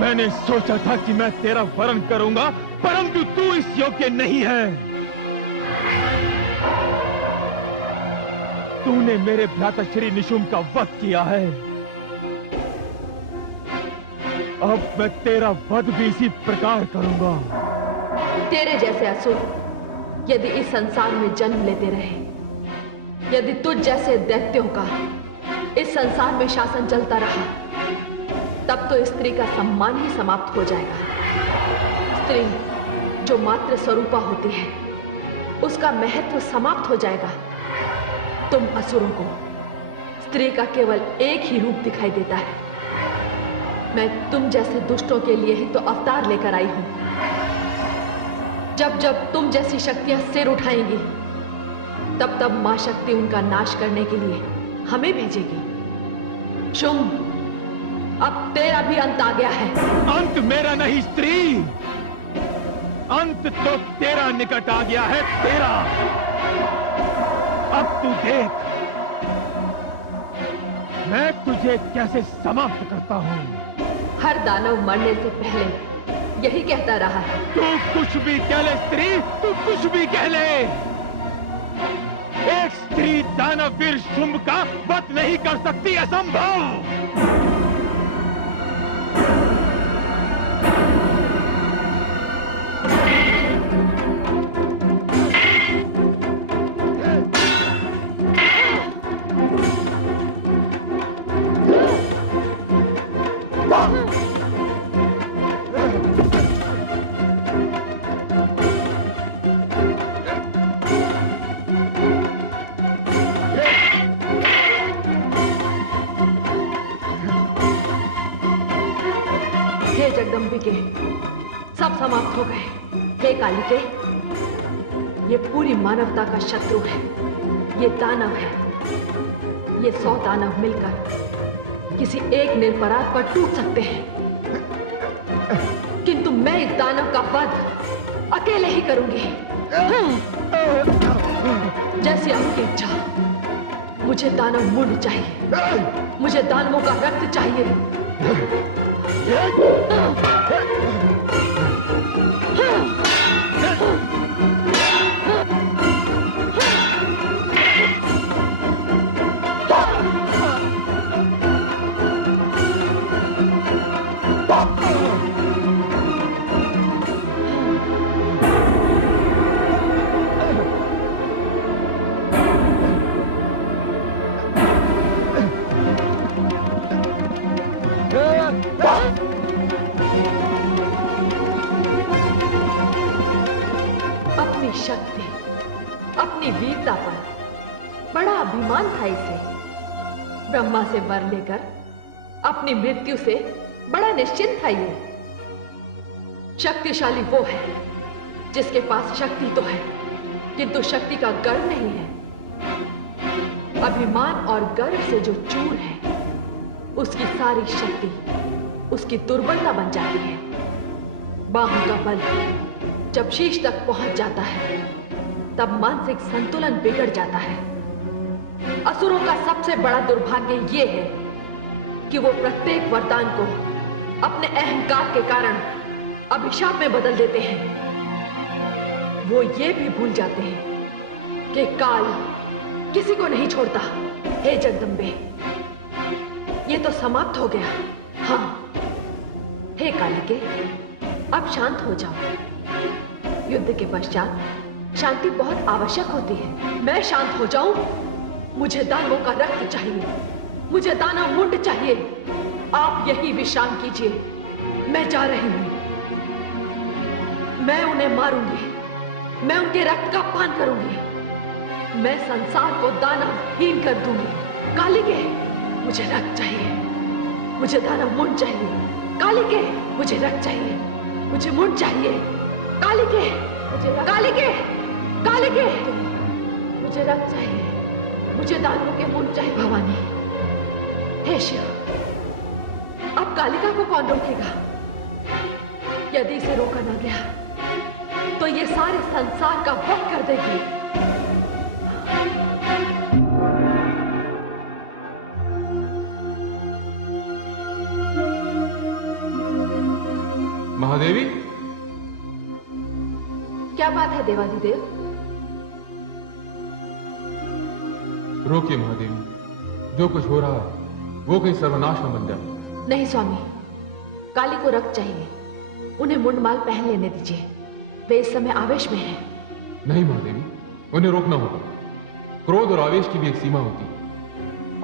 मैंने सोचा था कि मैं तेरा वरण करूंगा, परंतु तू इस योग्य नहीं है। तूने मेरे भ्राता श्री निशुंभ का वध किया है। अब मैं तेरा वध भी इसी प्रकार करूंगा। तेरे जैसे असुर यदि इस संसार में जन्म लेते रहे, यदि तुझ जैसे दैत्यों का इस संसार में शासन चलता रहा, तब तो स्त्री का सम्मान ही समाप्त हो जाएगा। स्त्री जो मात्र स्वरूपा होती है, उसका महत्व समाप्त हो जाएगा। तुम असुरों को स्त्री का केवल एक ही रूप दिखाई देता है। मैं तुम जैसे दुष्टों के लिए ही तो अवतार लेकर आई हूं। जब जब तुम जैसी शक्तियां सिर उठाएंगी, तब तब मां शक्ति उनका नाश करने के लिए हमें भेजेगी। शुंभ, अब तेरा भी अंत आ गया है। अंत मेरा नहीं स्त्री, अंत तो तेरा निकट आ गया है। तेरा अब तू देख, मैं तुझे कैसे समाप्त करता हूं। हर दानव मरने से पहले यही कहता रहा है। तू कुछ भी कह ले स्त्री, तू कुछ भी कह ले। एक स्त्री दानवीर शुंभ का वध नहीं कर सकती, असंभव। जगदम्बिके, सब समाप्त हो गए। हे कालिके, ये पूरी मानवता का शत्रु है, ये दानव है। ये 100 दानव मिलकर किसी एक निरपराध पर टूट सकते हैं, किंतु मैं इस दानव का वध अकेले ही करूंगी। जैसी आपकी इच्छा। मुझे दानव मुंड चाहिए, मुझे दानवों का रक्त चाहिए। शक्ति, अपनी वीरता पर बड़ा अभिमान था इसे। ब्रह्मा से वर लेकर अपनी मृत्यु से बड़ा निश्चिंत था ये। शक्तिशाली वो है जिसके पास शक्ति तो है, किंतु शक्ति का गर्व नहीं है। अभिमान और गर्व से जो चूर है, उसकी सारी शक्ति उसकी दुर्बलता बन जाती है। बाहों का बल जब शीश तक पहुंच जाता है, तब मानसिक संतुलन बिगड़ जाता है। असुरों का सबसे बड़ा दुर्भाग्य ये है कि वो प्रत्येक वरदान को अपने अहंकार के कारण अभिशाप में बदल देते हैं। वो ये भी भूल जाते हैं कि काल किसी को नहीं छोड़ता। हे जगदम्बे, ये तो समाप्त हो गया। हाँ, हे कालिके, अब शांत हो जाओ। युद्ध के पश्चात शांति बहुत आवश्यक होती है। मैं शांत हो जाऊं? मुझे दानवों का रक्त चाहिए, मुझे दानव मुंड चाहिए। आप यही विश्राम कीजिए, मैं जा रही हूं। मैं उन्हें मारूंगी, मैं उनके रक्त का पान करूंगी, मैं संसार को दानवहीन कर दूंगी। कालिके, मुझे रक्त चाहिए, मुझे दानव मुंड चाहिए। कालिके, मुझे रक्त चाहिए, मुझे मुंड चाहिए। कालिके, मुझे कालिके, कालिके, मुझे रक्त चाहिए, मुझे दानवों के मुंड चाहिए। भवानी, हे शिव, अब कालिका को कौन रोकेगा? यदि इसे रोका ना गया तो ये सारे संसार का वध कर देगी। क्या बात है देवाधिदेव? रोकिए महादेवी, जो कुछ हो रहा है वो कहीं सर्वनाश न बन जाए। नहीं स्वामी, काली को रक्त चाहिए, उन्हें मुंडमाल पहन लेने दीजिए, वे इस समय आवेश में हैं। नहीं महादेवी, उन्हें रोकना होगा। क्रोध और आवेश की भी एक सीमा होती है।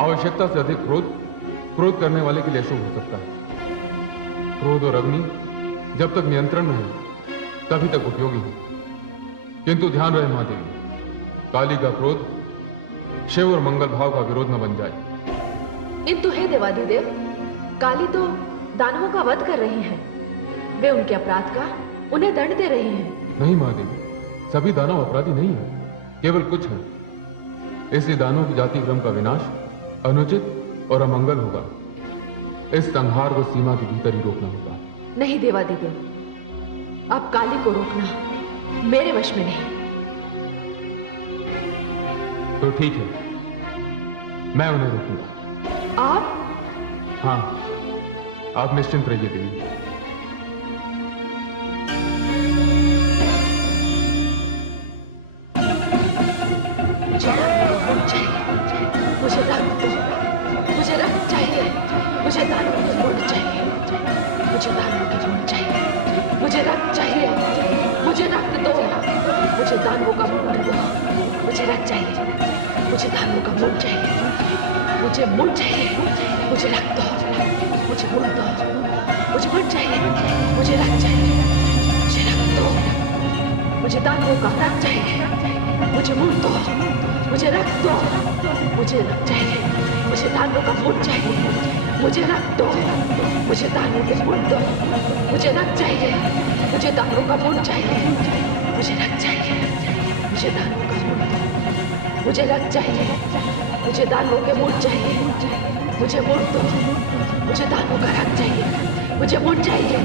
आवश्यकता से अधिक क्रोध करने वाले के लिए अशुभ हो सकता है। क्रोध और अग्नि जब तक नियंत्रण में है तभी तक उपयोगी है। किंतु ध्यान रहे महादेवी, काली का क्रोध शिव और मंगल भाव का विरोध न बन जाए। किंतु हे देवाधिदेव, काली तो दानवों का वध कर रही हैं, वे उनके अपराध का उन्हें दंड दे रही हैं। नहीं महादेवी, सभी दानव अपराधी नहीं है, केवल कुछ है। इसलिए दानवों की जाति क्रम का विनाश अनुचित और अमंगल होगा। इस संहार को सीमा के भीतर ही रोकना होगा। नहीं देवाधिदेव, अब काली को रोकना मेरे वश में नहीं। तो ठीक है, मैं उन्हें रोकूंगा। आप? हाँ, आप निश्चिंत रहिए देवी। मुझे रक्त दो, मुझे रक्त चाहिए, मुझे दानवों की मूंड चाहिए, मुझे दानवों की मूंड चाहिए, मुझे रक्त चाहिए, मुझे रक्त दो, मुझे दानवों का मूंड दो, मुझे रक्त चाहिए, मुझे दानवों का मूंड चाहिए, मुझे मूंड चाहिए, मुझे रक्त दो, मुझे मूंड दो, मुझे मूंड चाहिए, मुझे रक्त चाहिए, मुझे रक्त दो, मुझे दानवों का रक्त चाहिए, मुझे मूंड दो, मुझे रक्त दो, मुझे रक्त चाहिए, मुझे दानवों का मूंड चाहिए, मुझे रक्त दो, मुझे दानवों के मूंड दो, मुझे रक्त चाहिए, मुझे दानवों का मूंड चाहिए, मुझे रक्त चाहिए, मुझे दानवों का मूंड दो, मुझे रक्त चाहिए, मुझे दानवों के मूंड चाहिए, मुझे मूंड दो, मुझे दानवों का रक्त चाहिए, मुझे मूंड चाहिए,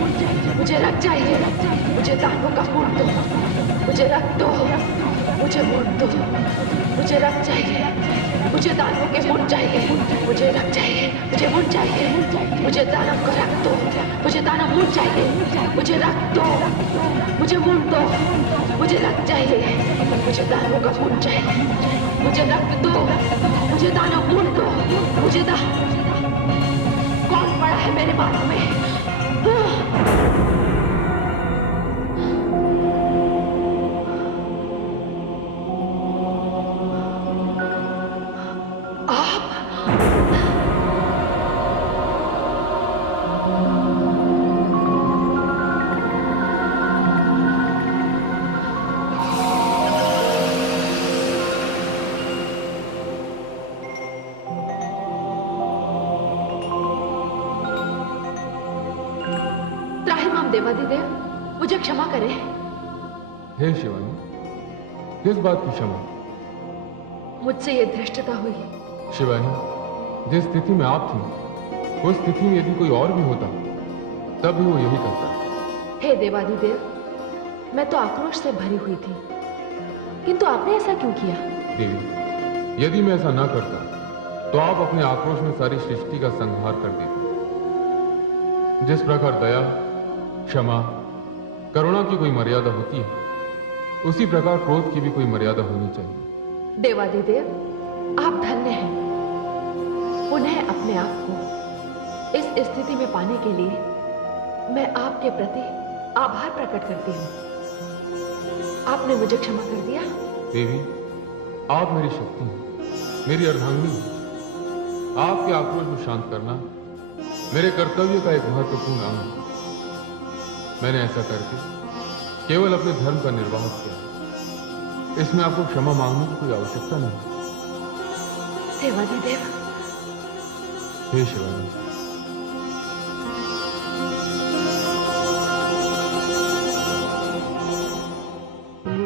मुझे रक्त चाहिए, मुझे दानवों का मूंड दो, मुझे रक्त दो, मुझे मूंड दो, मुझे रक्त चाहिए, मुझे दानवों के मूंड चाहिए, मुझे रक्त चाहिए, मुझे मूंड चाहिए, मुझे दानव का रक्त दो, मुझे दानव मूंड चाहिए, मुझे रक्त दो, मुझे मूंड दो, मुझे रक्त चाहिए, मुझे दानवों का मूंड चाहिए, मुझे रक्त दो, मुझे दानव मूंड दो, मुझे कौन पड़ा है मेरे मार्ग में? देवाधिदेव, मुझे क्षमा करें। हे शिवानी, किस बात की क्षमा? मुझसे ये धृष्टता हुई। शिवानी, जिस स्थिति में आप थी, उस स्थिति में यदि कोई और भी होता तब भी वो यही करता। हे देवाधिदेव, मैं तो आक्रोश से भरी हुई थी, किंतु आपने ऐसा क्यों किया? देवी, यदि मैं ऐसा ना करता तो आप अपने आक्रोश में सारी सृष्टि का संहार कर देते। जिस प्रकार दया, क्षमा, करुणा की कोई मर्यादा होती है, उसी प्रकार क्रोध की भी कोई मर्यादा होनी चाहिए। देवाधिदेव, आप धन्य हैं। पुनः अपने आप को इस स्थिति में पाने के लिए मैं आपके प्रति आभार प्रकट करती हूँ। आपने मुझे क्षमा कर दिया। देवी, आप मेरी शक्ति हैं, मेरी अर्धांगिनी हैं। आपके आक्रोश को शांत करना मेरे कर्तव्य का एक महत्वपूर्ण अंग है। मैंने ऐसा करके केवल अपने धर्म का निर्वाह किया। इसमें आपको क्षमा मांगने की कोई आवश्यकता नहीं। देवाधिदेव। हे शिवानी,